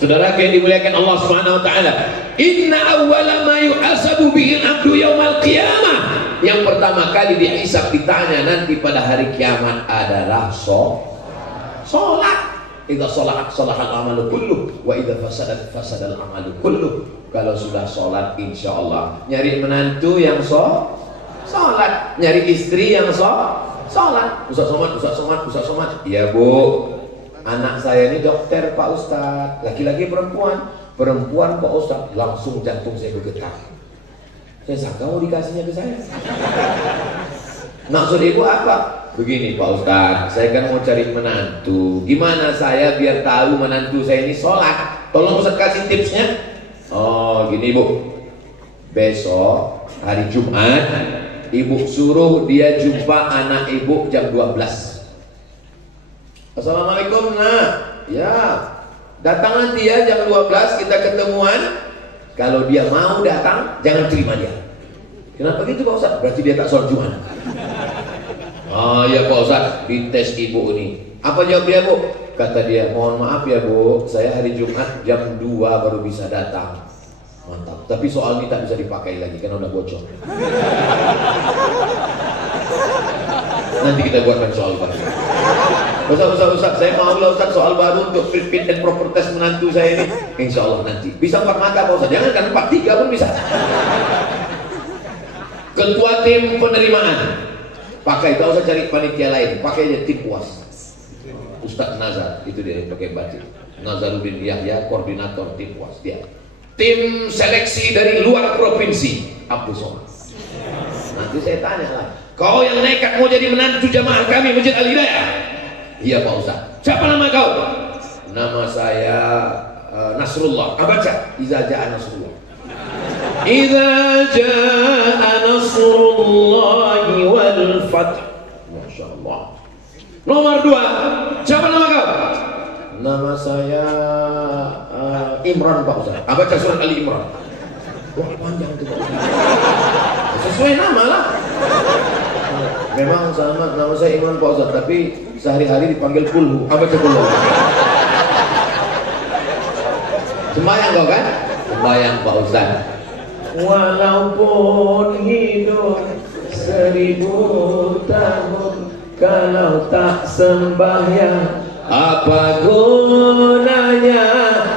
Saudara yang dimuliakan Allah Subhanahu wa taala, inna awwala ma yuhasabu bihi al-'abdu yaumal qiyamah. Yang pertama kali dihisab, ditanya nanti pada hari kiamat adalah salat. Idza salahat salahal amalu kulluh wa idza fasadat fasadal amalu kulluh kalau sudah sholat insya Allah. Nyari menantu yang sholat, nyari istri yang sholat. Ustaz Somad. Iya bu, anak saya ini dokter Pak Ustaz. Laki-laki perempuan? Perempuan Pak Ustaz. Langsung jantung saya bergetar. Saya sangka mau dikasihnya ke saya. Maksud ibu apa? Begini Pak Ustaz, saya kan mau cari menantu. Gimana saya biar tahu menantu saya ini sholat? Tolong Ustaz kasih tipsnya. Oh gini bu, besok hari Jumat ibu suruh dia jumpa anak ibu jam 12. Assalamualaikum nak. Ya, datang nanti ya jam 12 kita ketemuan. Kalau dia mau datang, jangan terima dia. Kenapa gitu Pak Ustaz? Berarti dia tak sholat Jumat. Oh ya Pak Ustaz, dites ibu ini. Apa jawab dia bu? Kata dia, mohon maaf ya bu, saya hari Jumat jam 2 baru bisa datang. Mantap, tapi soal ini tak bisa dipakai lagi karena udah bocor. Nanti kita buatkan soal baru. Ustaz, saya mau lah Ustaz soal baru untuk fit and proper test menantu saya ini. Insya Allah nanti. Bisa 4 mata Pak Ustaz, jangan kan 4, 3 pun bisa. Ketua tim penerimaan. Pakai, tak usah cari panitia lain, pakai aja tim puas. Ustadz Nazar, itu dia yang pakai batik. Nazaruddin Yahya, koordinator tim puas dia. Tim seleksi dari luar provinsi, Abdul Somad. Nanti saya tanya lah, kau yang nekat mau jadi menantu jamaah kami Masjid Al Hidayah? Iya Pak Ustadz. Siapa nama kau? Nama saya Nasrullah. Baca, Iza Ja'a Nasrullah. Idza jaa nasrullahi wal fath. Masya Allah. Nomor 2, siapa nama kau? Nama saya Imran Pak Ustaz. Baca surat Ali Imran. Wah panjang itu Pak Ustaz. Sesuai nama lah. Memang sama nama saya Imran Pak Ustaz, tapi sehari-hari dipanggil Kulhu. Baca Kulhu. Sembayang kau kan? Sembayang Pak Ustaz. Walaupun hidup 1000 tahun, kalau tak sembahyang apa gunanya?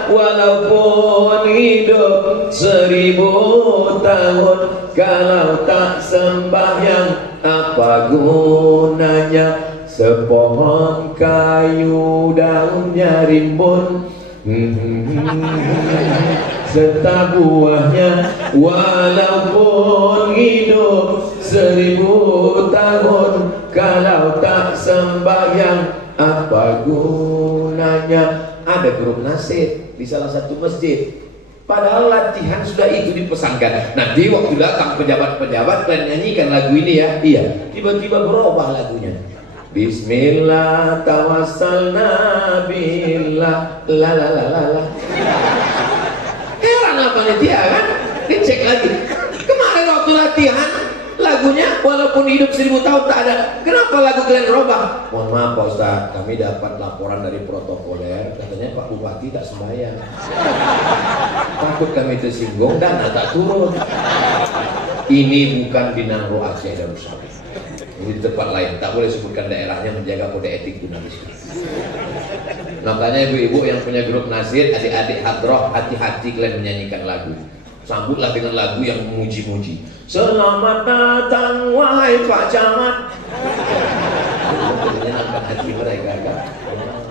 Walaupun hidup 1000 tahun, kalau tak sembahyang apa gunanya? Sepohon kayu daunnya rimbun, serta buahnya, walaupun hidup 1000 tahun, kalau tak sembahyang apa gunanya? Ada grup nasib di salah satu masjid, padahal latihan sudah itu dipesankan. Nanti waktu datang pejabat-pejabat kalian nyanyikan lagu ini ya. Iya, tiba-tiba berubah lagunya. Bismillah tawassalna billah la la la la la. Heran lah panitia kan? Dicek lagi. Kemarin waktu latihan lagunya walaupun hidup 1000 tahun tak ada. Kenapa lagu kalian berubah? Mohon maaf Pak Ustaz, kami dapat laporan dari protokoler, katanya Pak Bupati tak sembahyang. Takut kami tersinggung dan tak turun. Ini bukan di Nangro Aceh Darussalam. Ini di tempat lain, tak boleh sebutkan daerahnya, menjaga kode etik jurnalisme. Makanya ibu-ibu yang punya grup nasir, adik-adik hadroh, hati-hati kalian menyanyikan lagu. Sambutlah dengan lagu yang memuji-muji. Selamat datang wahai Pak Camat. Menyenangkan hati mereka kan?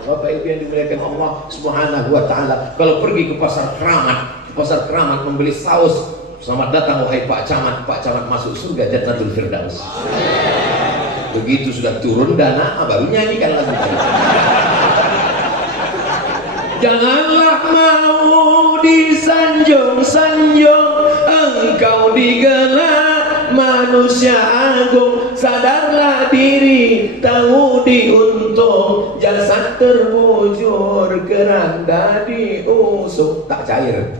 Bapak Ibu yang dimuliakan Allah Subhanahu wa Ta'ala, kalau pergi ke pasar keramat membeli saus, selamat datang wahai Pak Camat. Pak Camat masuk surga Jannatul Firdaus. Begitu sudah turun dana, baru nyanyikan lagu tadi. Janganlah mau disanjung-sanjung, engkau digelar manusia agung. Sadarlah diri, tahu diuntung, jasad terbujur, keranda diusung. Tak cair.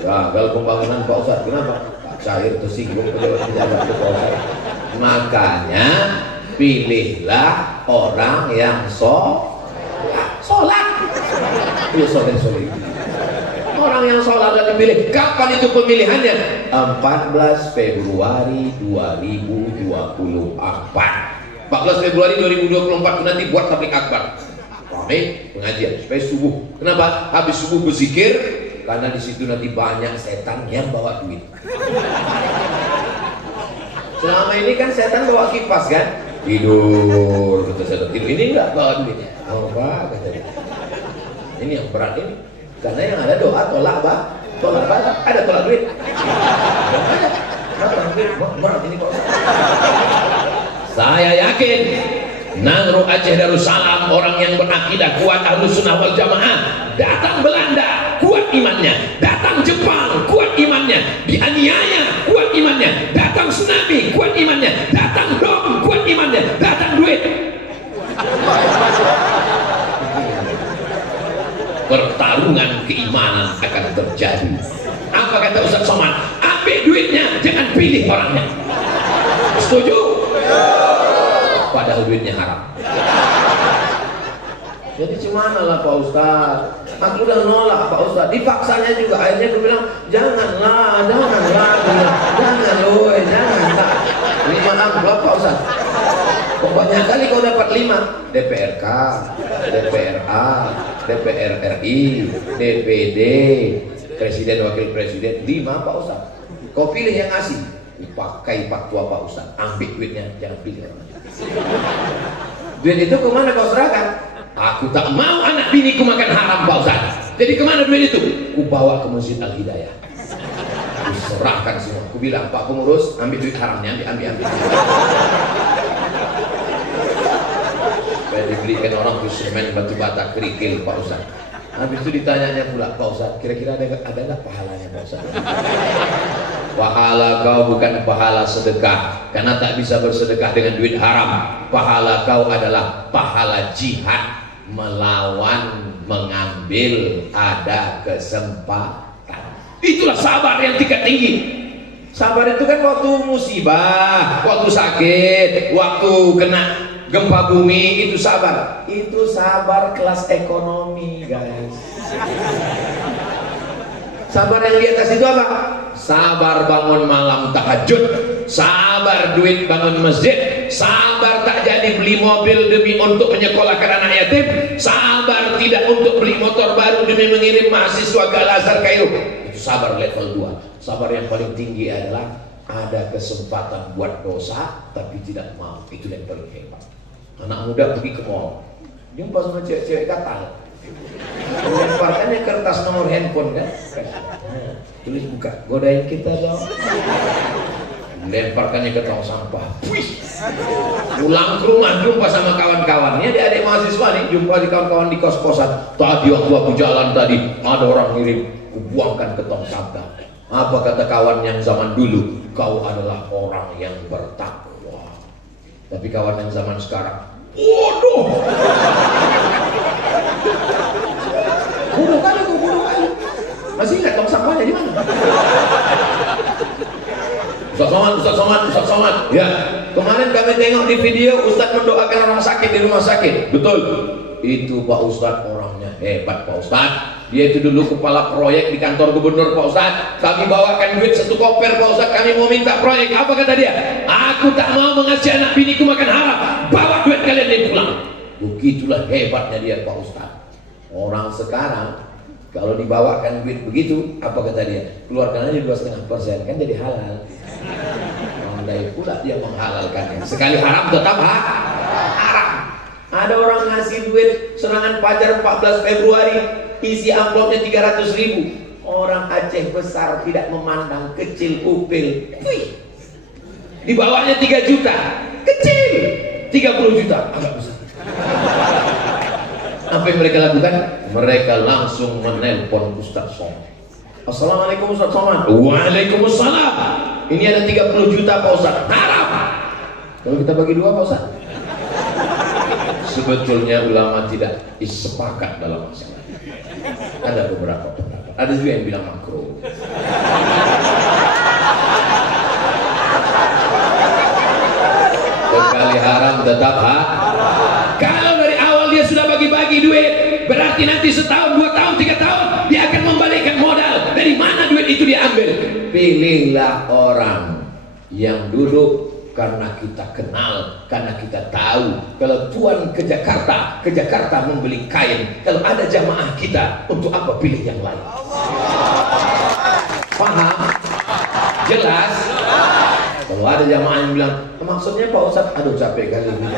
Ya, kalau pembangunan Pak Ustaz, kenapa? Tak cair, tersinggung pejabat-pejabat Pak Ustaz. Makanya pilihlah orang yang sholat. Iya, sholat. Orang yang sholat lagi pilih. Kapan itu pemilihannya? 14 Februari 2024. 14 Februari 2024 nanti buat tablik akbar. rame pengajian supaya subuh. Kenapa? Habis subuh berzikir, karena di situ nanti banyak setan yang bawa duit. Selama ini kan setan bawa kipas kan, tidur, kata setan tidur. Ini enggak bawa duitnya. Oh Pak, kata dia. Ini yang berat ini, karena yang ada doa tolak Pak, tolak Pak, ada tolak duit. Ada duit, berat ini Pak. Saya yakin Nangro Aceh Darussalam, orang yang berakidah kuat Ahlus Sunnah wal Jamaah, datang Belanda kuat imannya, datang Jepang kuat imannya, dianiaya kuat imannya, datang tsunami kuat imannya, datang dom kuat imannya, datang duit. Pertarungan keimanan akan terjadi. Apa kata Ustaz Somad? Ambil duitnya, jangan pilih orangnya. Setuju? Padahal duitnya haram. Jadi gimana lah Pak Ustaz? Aku udah nolak Pak Ustaz, dipaksanya juga. Akhirnya aku bilang janganlah, jangan loh, jangan. 5 amplop Pak Ustaz. Banyak kali kau dapat 5. DPRK, DPRA, DPR RI, DPD, Presiden Wakil Presiden, 5 Pak Ustaz. Kau pilih yang ngasih, pakai fatwa Pak Ustaz. Ambil duitnya, jangan pilih orang. Duit itu kemana kau serahkan? Aku tak mau anak biniku makan haram Pak Ustaz. Jadi kemana duit itu? Ku bawa ke Masjid Al-Hidayah. Ku serahkan semua. Ku bilang Pak pengurus, ambil duit haramnya, ambil. Supaya diberikan orang ke semen batu bata kerikil Pak Ustaz. Habis itu ditanyanya pula, Pak Ustaz, kira-kira ada nggak pahalanya Pak Ustaz? Pahala kau bukan pahala sedekah, karena tak bisa bersedekah dengan duit haram. Pahala kau adalah pahala jihad, melawan, mengambil, ada kesempatan. Itulah sabar yang tingkat tinggi. Sabar itu kan waktu musibah, waktu sakit, waktu kena gempa bumi, itu sabar. Itu sabar kelas ekonomi guys. Sabar yang di atas itu apa? Sabar bangun malam tahajud, sabar duit bangun masjid, sabar tak jadi beli mobil demi untuk menyekolahkan anak yatim, sabar tidak untuk beli motor baru demi mengirim mahasiswa ke Al-Azhar Kairo. Itu sabar level 2. Sabar yang paling tinggi adalah ada kesempatan buat dosa tapi tidak mau. Itu yang paling hebat. Anak muda pergi ke mall, jumpa sama cewek-cewek gatal, lemparkannya kertas nomor handphone kan, tulis buka, godain kita dong, lemparkannya ke tong sampah. Pulang ke rumah jumpa sama kawan-kawannya, adik-adik mahasiswa nih, jumpa di kawan-kawan di kos-kosan. Tadi waktu aku jalan tadi ada orang ngirim, aku buangkan ke tong sampah. Apa kata kawan yang zaman dulu? Kau adalah orang yang bertakwa. Tapi kawan yang zaman sekarang, bodoh. Bodoh kali. Masih ingat tong sampahnya di mana? Ustaz Somad. Ya, kemarin kami tengok di video Ustaz mendoakan orang sakit di rumah sakit. Betul. Itu Pak Ustaz orangnya hebat Pak Ustaz. Dia itu dulu kepala proyek di kantor gubernur Pak Ustaz. Kami bawakan duit 1 koper Pak Ustaz. Kami mau minta proyek. Apa kata dia? Aku tak mau mengasih anak biniku makan haram. Bawa duit kalian dan pulang. Begitulah hebatnya dia Pak Ustaz. Orang sekarang kalau dibawakan duit begitu, apa kata dia? Keluarkan aja 2,5%, kan jadi halal. Andai pula dia menghalalkannya. Sekali haram tetap haram. Ada orang ngasih duit serangan Fajar 14 Februari, isi amplopnya 300.000. Orang Aceh besar tidak memandang, kecil upil. Wih. Dibawanya 3 juta, kecil. 30 juta, agak besar. Apa yang mereka lakukan? Mereka langsung menelpon Ustaz Somad. Assalamualaikum Ustaz Somad. Waalaikumsalam. Ini ada 30 juta Pak Ustaz. Haram. Kalau kita bagi 2 Pak Ustaz. Sebetulnya ulama tidak sepakat dalam masalah. Ada beberapa pendapat. Ada juga yang bilang makruh. Sekali haram tetap Kalau dari awal dia sudah bagi-bagi duit, berarti nanti setahun, 2 tahun, 3 tahun dia akan membalikkan modal. Dari mana duit itu dia ambil? Pilihlah orang yang duduk Karena kita kenal, karena kita tahu kalau Tuan ke Jakarta membeli kain. Kalau ada jamaah kita, untuk apa pilih yang lain? Paham? Jelas? Kalau ada jamaah yang bilang, maksudnya Pak Ustadz, aduh capek kali ini.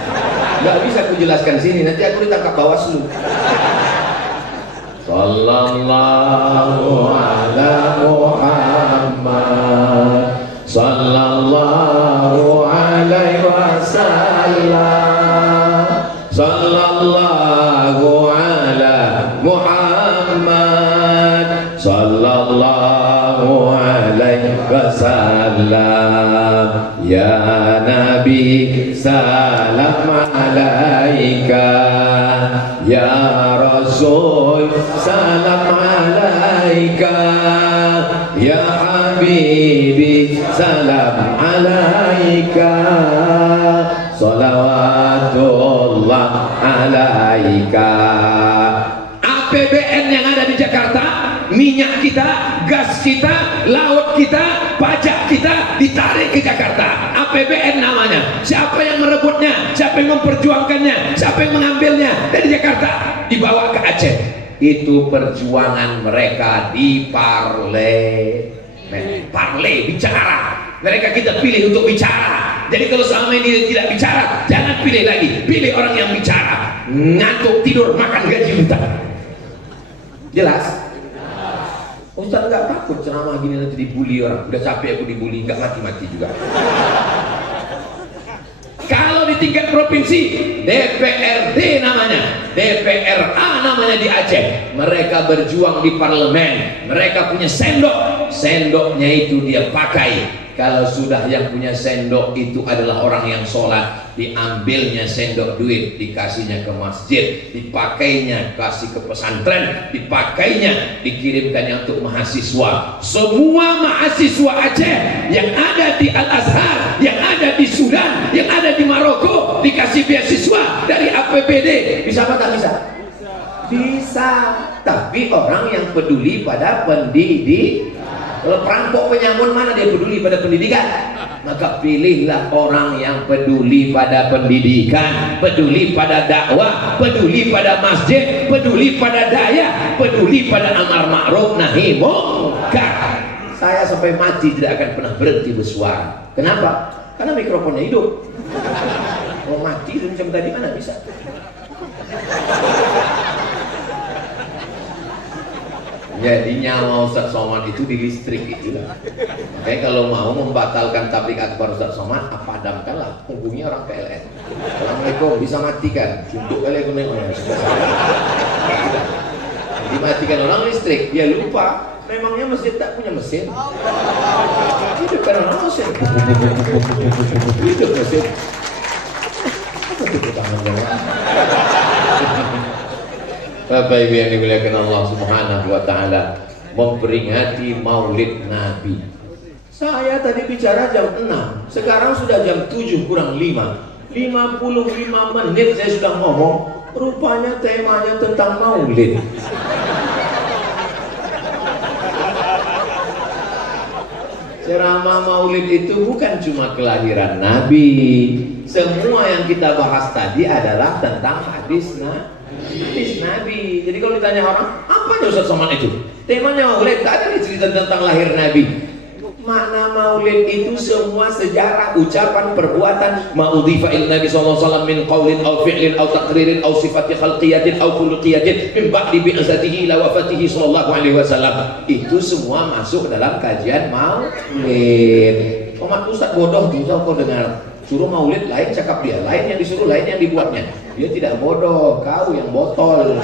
Gak bisa aku jelaskan sini, nanti aku ditangkap Bawaslu. Sallallahu ala Muhammad, sallallahu alaihi wasallam, sallallahu ala Muhammad, sallallahu alaihi wasallam. Ya Nabi salam alaika, ya Rasul salam alaika, ya Habibi salam alaika, salawatullah alaika. APBN yang ada di Jakarta, minyak kita, gas kita, laut kita, pajak kita ditarik ke Jakarta. APBN namanya. Siapa yang merebutnya, siapa yang memperjuangkannya, siapa yang mengambilnya dari Jakarta dibawa ke Aceh. Itu perjuangan mereka di parlemen. Bicara. Mereka kita pilih untuk bicara. Jadi kalau selama ini tidak bicara, jangan pilih lagi. Pilih orang yang bicara. Ngantuk, tidur, makan gaji buta. Jelas? Ustaz nggak takut ceramah gini nanti dibully orang. Udah capek aku dibully, nggak mati-mati juga. Kalau di tingkat provinsi, DPRD namanya, DPRA namanya di Aceh. Mereka berjuang di parlemen. Mereka punya sendok. Sendoknya itu dia pakai. Kalau sudah yang punya sendok itu adalah orang yang sholat, diambilnya sendok duit, dikasihnya ke masjid, dipakainya kasih ke pesantren, dipakainya dikirimkannya untuk mahasiswa. Semua mahasiswa Aceh yang ada di Al-Azhar, yang ada di Sudan, yang ada di Maroko dikasih beasiswa dari APBD. Bisa apa tak bisa? Bisa. Tapi orang yang peduli pada pendidik. Kalau perampok penyamun mana dia peduli pada pendidikan? Maka pilihlah orang yang peduli pada pendidikan, peduli pada dakwah, peduli pada masjid, peduli pada daya, peduli pada amar ma'ruf nahi munkar. Saya sampai mati tidak akan pernah berhenti bersuara. Kenapa? Karena mikrofonnya hidup. Mau mati macam tadi mana bisa? Jadi nyawa Ustaz Somad itu di listrik itu lah. Makanya kalau mau membatalkan tablik akbar Ustaz Somad, padamkanlah, hubungi orang PLN. Assalamualaikum, bisa matikan. Untuk kali orang dimatikan orang listrik, dia lupa. Memangnya masjid tak punya mesin? Hidup kan orang mesin. Hidup mesin. Apa tepuk tangan jangan? Bapak Ibu yang dimuliakan Allah Subhanahu wa taala, memperingati Maulid Nabi. Saya tadi bicara jam 6, sekarang sudah jam 7 kurang 5. 55 menit saya sudah ngomong, rupanya temanya tentang Maulid. Ceramah Maulid itu bukan cuma kelahiran Nabi. Semua yang kita bahas tadi adalah tentang hadis Nabi. Jadi kalau ditanya orang, apa Ustaz Somad itu? Temanya Maulid, tak ada cerita tentang lahir Nabi. Makna Maulid itu semua sejarah, ucapan, perbuatan ma'udhifa il Nabi SAW min qawlin aw fi'lin aw taqririn aw sifati khalqiyatin aw khuluqiyatin min ba'di bi'azatihi la wafatihi sallallahu alaihi wasallam. Itu semua masuk dalam kajian Maulid. Umat Ustaz bodoh tuh, kau dengar suruh Maulid lain cakap dia, lain yang disuruh, lain yang dibuatnya. Dia tidak bodoh, kau yang botol.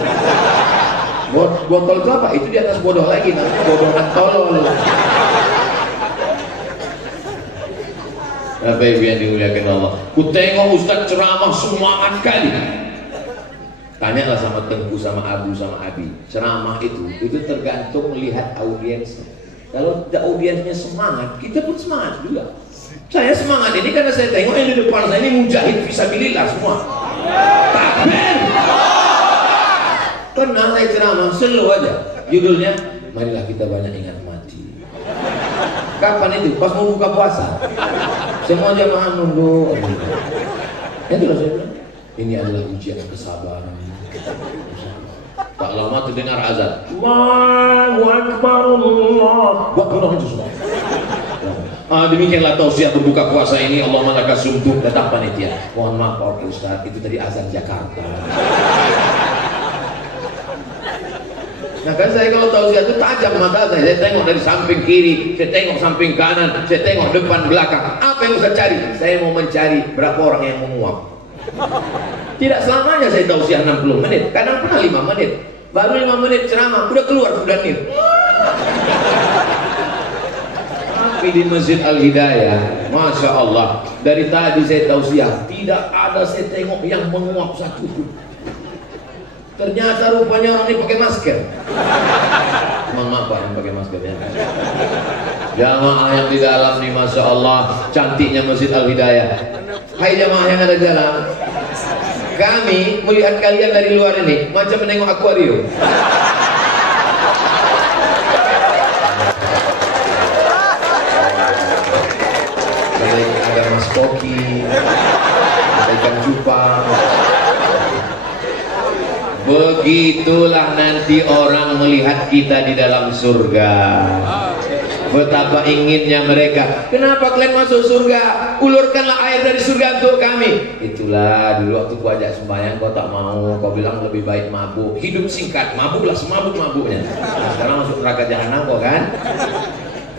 Botol itu apa? Itu di atas bodoh lagi, namanya bodoh dan tolol. Bapak Ibu yang dimuliakan Allah, ku tengok Ustaz ceramah semangat kali. Tanyalah sama Tengku, sama Abu, sama Abi. Ceramah itu tergantung melihat audiensnya. Kalau audiensnya semangat, kita pun semangat juga. Saya semangat ini karena saya tengok yang di depan saya ini mujahid fisabilillah semua. Takbir. Pernah saya ceramah slow aja, judulnya marilah kita banyak ingat mati. Kapan itu? Pas mau buka puasa. Semua jamaah nunduk. Itulah saya bilang, ini adalah ujian kesabaran. Tak lama terdengar azan. Allahu Akbar, Allahu Akbar itu semua. Demikianlah tausiah berbuka puasa ini. Allahumma laka sumtu. Datang panitia. Mohon maaf Pak Ustaz, itu tadi azan Jakarta. Nah kan saya kalau tausiah itu tajam mata saya tengok dari samping kiri, saya tengok samping kanan, saya tengok depan belakang. Apa yang saya cari? Saya mau mencari berapa orang yang menguap. Tidak selamanya saya tausiah 60 menit, kadang pernah 5 menit. Baru 5 menit ceramah, udah keluar sudah nih. Tapi di Masjid Al-Hidayah, Masya Allah, dari tadi saya tausiah, tidak ada saya tengok yang menguap satu pun. Ternyata rupanya orang ini pakai masker. Mohon maaf Pak yang pakai maskernya. Jamaah yang di dalam nih, Masya Allah, cantiknya Masjid Al-Hidayah. Hai jamaah yang ada di dalam, kami melihat kalian dari luar ini macam menengok akuarium. Ada mas koki, ada ikan cupang. Begitulah nanti orang melihat kita di dalam surga. Betapa inginnya mereka. Kenapa kalian masuk surga? Ulurkanlah air dari surga untuk kami. Itulah dulu waktu ku ajak sembahyang kau tak mau. Kau bilang lebih baik mabuk. Hidup singkat, mabuklah semabuk-mabuknya. Nah, sekarang masuk neraka jahanam kok kan?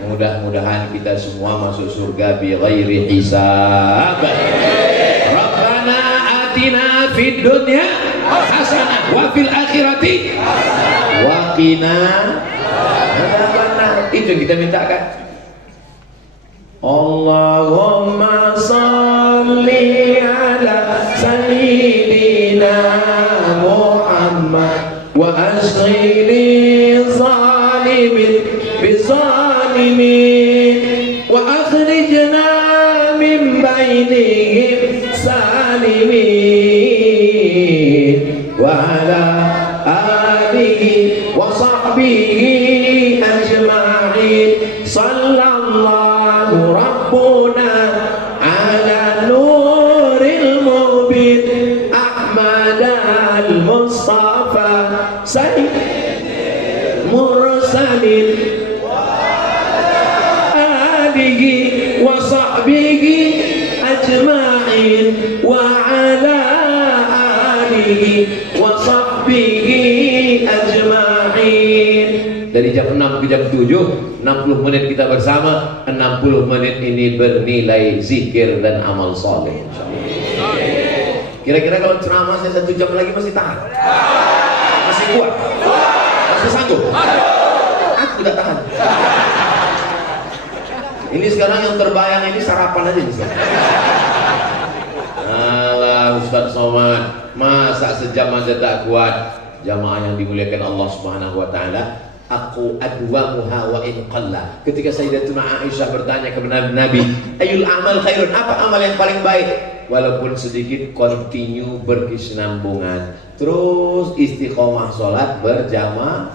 Mudah-mudahan kita semua masuk surga bi ghairi hisab. Rabbana atina fid dunya hasanah wa fil akhirati wa qina adzabannar. Itu yang kita mintakan. Allahumma shalli ala sayyidina Muhammad wa ashghili zalimin bizalimin wa akhrijna min bainihim salimin wa ala alihi wa sahbihi ajma'in. Sallallahu rabbuna ala nuril mubin Ahmad al-Mustafa sayyidil mursalin alihi wa sahbihi ajma'in wa ala alihi wa sahbihi ajma'in. Dari jam 6 ke jam 7, 60 menit kita bersama, 60 menit ini bernilai zikir dan amal soleh. Kira-kira kalau ceramah saya 1 jam lagi masih tahan? Masih kuat? Masih sanggup? Aku udah tahan. Ini sekarang yang terbayang ini sarapan aja nih. Alah Ustaz Somad, masa sejam aja tak kuat? Jamaah yang dimuliakan Allah Subhanahu wa taala, aku adwamuha wa in qalla. Ketika Sayyidatuna Aisyah bertanya kepada Nabi, ayul amal khairun, apa amal yang paling baik? Walaupun sedikit, continue berkesinambungan, terus istiqomah sholat berjamaah.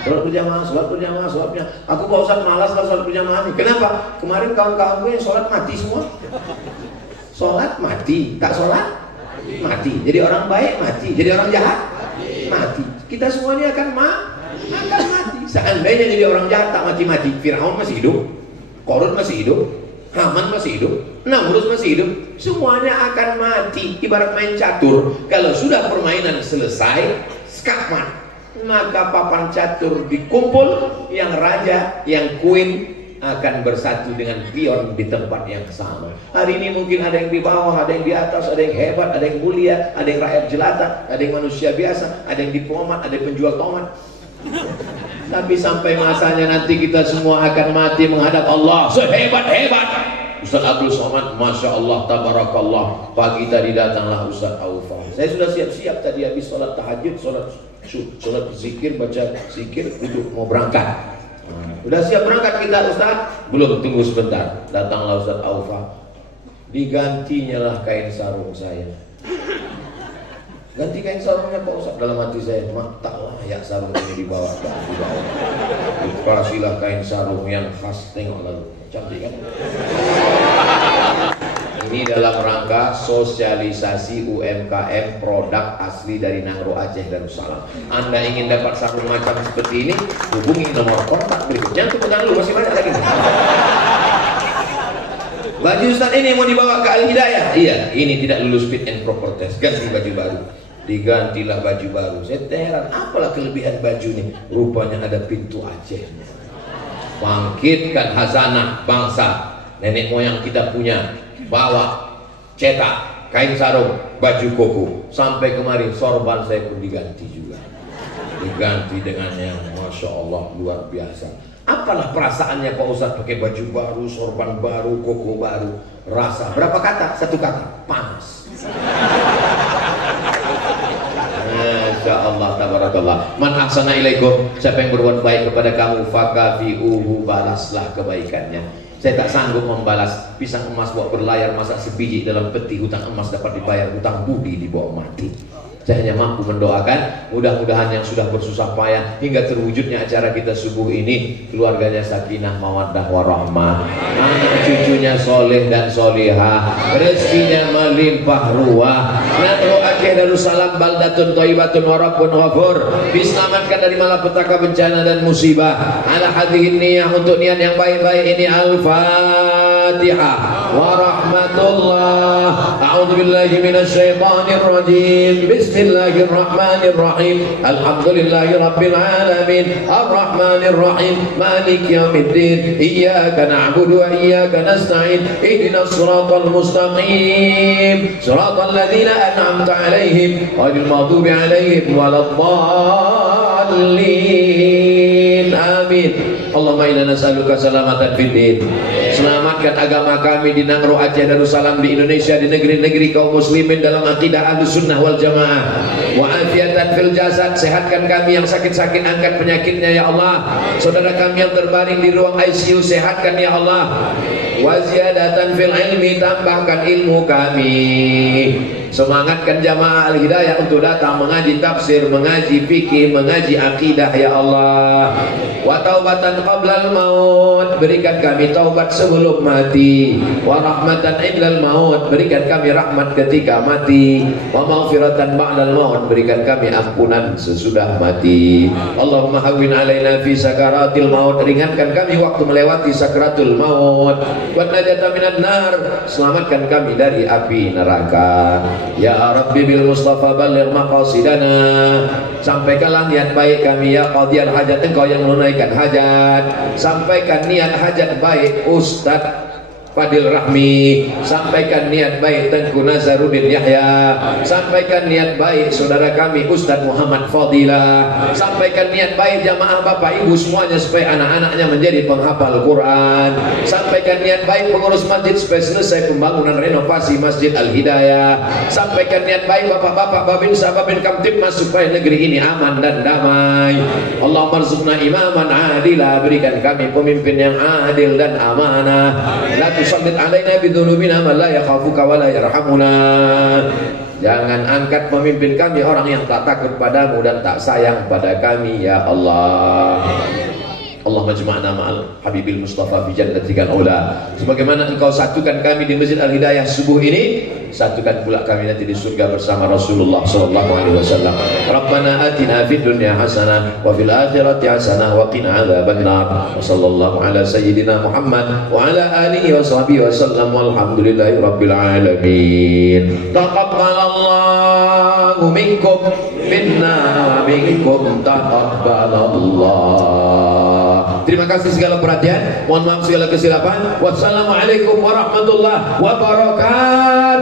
Sholat berjamaah, sholat berjamaah, sholatnya. Aku Pak Ustaz malas lah sholat berjamaah nih. Kenapa? Kemarin kawan-kawan gue yang sholat mati semua. Sholat mati, tak sholat mati. Jadi orang baik mati, jadi orang jahat mati. Kita semuanya akan mati. Seandainya jadi orang jahat tak mati-mati, Fir'aun masih hidup, Qarun masih hidup, Haman masih hidup, Namrud masih hidup, semuanya akan mati. Ibarat main catur, kalau sudah permainan selesai, skakmat, maka papan catur dikumpul, yang raja, yang queen akan bersatu dengan pion di tempat yang sama. Hari ini mungkin ada yang di bawah, ada yang di atas, ada yang hebat, ada yang mulia, ada yang rakyat jelata, ada yang manusia biasa, ada yang diplomat, ada yang penjual tomat. Tapi sampai masanya nanti kita semua akan mati menghadap Allah sehebat-hebat. Ustaz Abdul Somad, Masya Allah, Tabarakallah. Pagi tadi datanglah Ustaz Aufa. Saya sudah siap-siap tadi habis sholat tahajud, sholat zikir, baca zikir, duduk mau berangkat. Udah siap berangkat kita Ustaz? Belum, tunggu sebentar. Datanglah Ustaz Aufa. Digantinya lah kain sarung saya. Ganti kain sarungnya Pak Ustaz. Dalam hati saya, tak layak sarung ini dibawa. Kasihlah kain sarung yang khas, tengok lalu, cantik kan? Ini dalam rangka sosialisasi UMKM produk asli dari Nangro Aceh Darussalam. Anda ingin dapat sarung macam seperti ini, hubungi nomor kontak berikutnya. Tepuk tangan dulu, masih banyak lagi. Baju Ustaz ini mau dibawa ke Al-Hidayah. Iya, ini tidak lulus fit and proper test. Ganti baju baru. Digantilah baju baru. Saya heran, apalah kelebihan baju ini? Rupanya ada pintu Acehnya. Bangkitkan hazanah bangsa. Nenek moyang kita punya. Bawa, cetak, kain sarung, baju koko. Sampai kemarin sorban saya pun diganti juga. Diganti dengan yang Masya Allah luar biasa. Apalah perasaannya Pak Ustadz pakai baju baru, sorban baru, koko baru. Rasa, berapa kata? Satu kata, panas. Masya Allah, tabarakallah. Man ahsana ilaikum, siapa yang berbuat baik kepada kamu, fakafi'uhu, balaslah kebaikannya. Saya tak sanggup membalas pisang emas buat berlayar masak sebiji dalam peti hutang emas dapat dibayar hutang budi dibawa mati. Saya hanya mampu mendoakan mudah-mudahan yang sudah bersusah payah hingga terwujudnya acara kita subuh ini, keluarganya sakinah mawaddah warahmah, anak cucunya soleh dan solihah, rezekinya melimpah ruah. Nangro Aceh Darussalam baldatun thayyibatun wa rabbun ghafur, diselamatkan dari malapetaka bencana dan musibah. Ala hadhihi niyah, untuk niat yang baik-baik ini. Al-Fatihah wa rahmatullah. A'udzu billahi minasyaitonir rajim. Bismillahirrahmanirrahim. Alhamdulillahi rabbil alamin. Arrahmanir rahim. Malik yaumiddin. Iyyaka na'budu wa iyyaka nasta'in. Ihdinas siratal mustaqim. Siratal ladzina an'amta 'alaihim ghairil maghdubi 'alaihim waladdallin. Amin. Allahumma inna nas'aluka salamatan fid din. Selamatkan agama kami di Nangro Aceh Darussalam, di Indonesia, di negeri-negeri kaum muslimin dalam akidah Ahlussunnah wal Jamaah. Wa afiatan fil jasad, sehatkan kami yang sakit-sakit, angkat penyakitnya ya Allah. Saudara kami yang terbaring di ruang ICU, sehatkan ya Allah. Wa ziyadatan fil ilmi, tambahkan ilmu kami. Semangatkan jamaah Al-Hidayah untuk datang mengaji tafsir, mengaji fikih, mengaji akidah ya Allah. Wa taubatan qablal maut, berikan kami taubat sebelum mati. Wa rahmatan indal maut, berikan kami rahmat ketika mati. Wa maghfiratan ba'dal maut, berikan kami ampunan sesudah mati. Allahumma hawwin alaina fi sakaratil maut, ringankan kami waktu melewati sakaratul maut. Wa najata minan nar, selamatkan kami dari api neraka. Ya Rabbi bil Mustafa baligh maqasidana, sampaikanlah niat baik kami ya qadiyal hajat, engkau yang menunaikan hajat. Sampaikan niat hajat baik Ustadz Fadil Rahmi, sampaikan niat baik Tengku Nazaruddin Yahya, sampaikan niat baik saudara kami Ustadz Muhammad Fadilah, sampaikan niat baik jamaah bapak ibu semuanya supaya anak-anaknya menjadi penghafal Quran, sampaikan niat baik pengurus masjid supaya selesai pembangunan renovasi Masjid Al-Hidayah, sampaikan niat baik bapak-bapak babinsa babin kamtibmas supaya negeri ini aman dan damai. Allahumma rzuqna imaman adila, berikan kami pemimpin yang adil dan amanah. Tusallit alaina bidzunubina man la yakhafuka wa la yarhamuna. Jangan angkat pemimpin kami orang yang tak takut padamu dan tak sayang pada kami ya Allah. Allahumma jama'na ma'al Habibil Mustafa fi jannatikal ula. Sebagaimana engkau satukan kami di Masjid Al-Hidayah subuh ini, satukan pula kami nanti di surga bersama Rasulullah sallallahu alaihi wasallam. Rabbana atina fid dunya hasanah wa fil akhirati hasanah wa qina adzabannar. Wa sallallahu ala sayyidina Muhammad wa ala alihi wa sahbihi wasallam walhamdulillahi rabbil alamin. Taqabbalallahu minkum minna wa minkum taqabbalallah. Terima kasih segala perhatian. Mohon maaf segala kesilapan. Wassalamualaikum warahmatullahi wabarakatuh.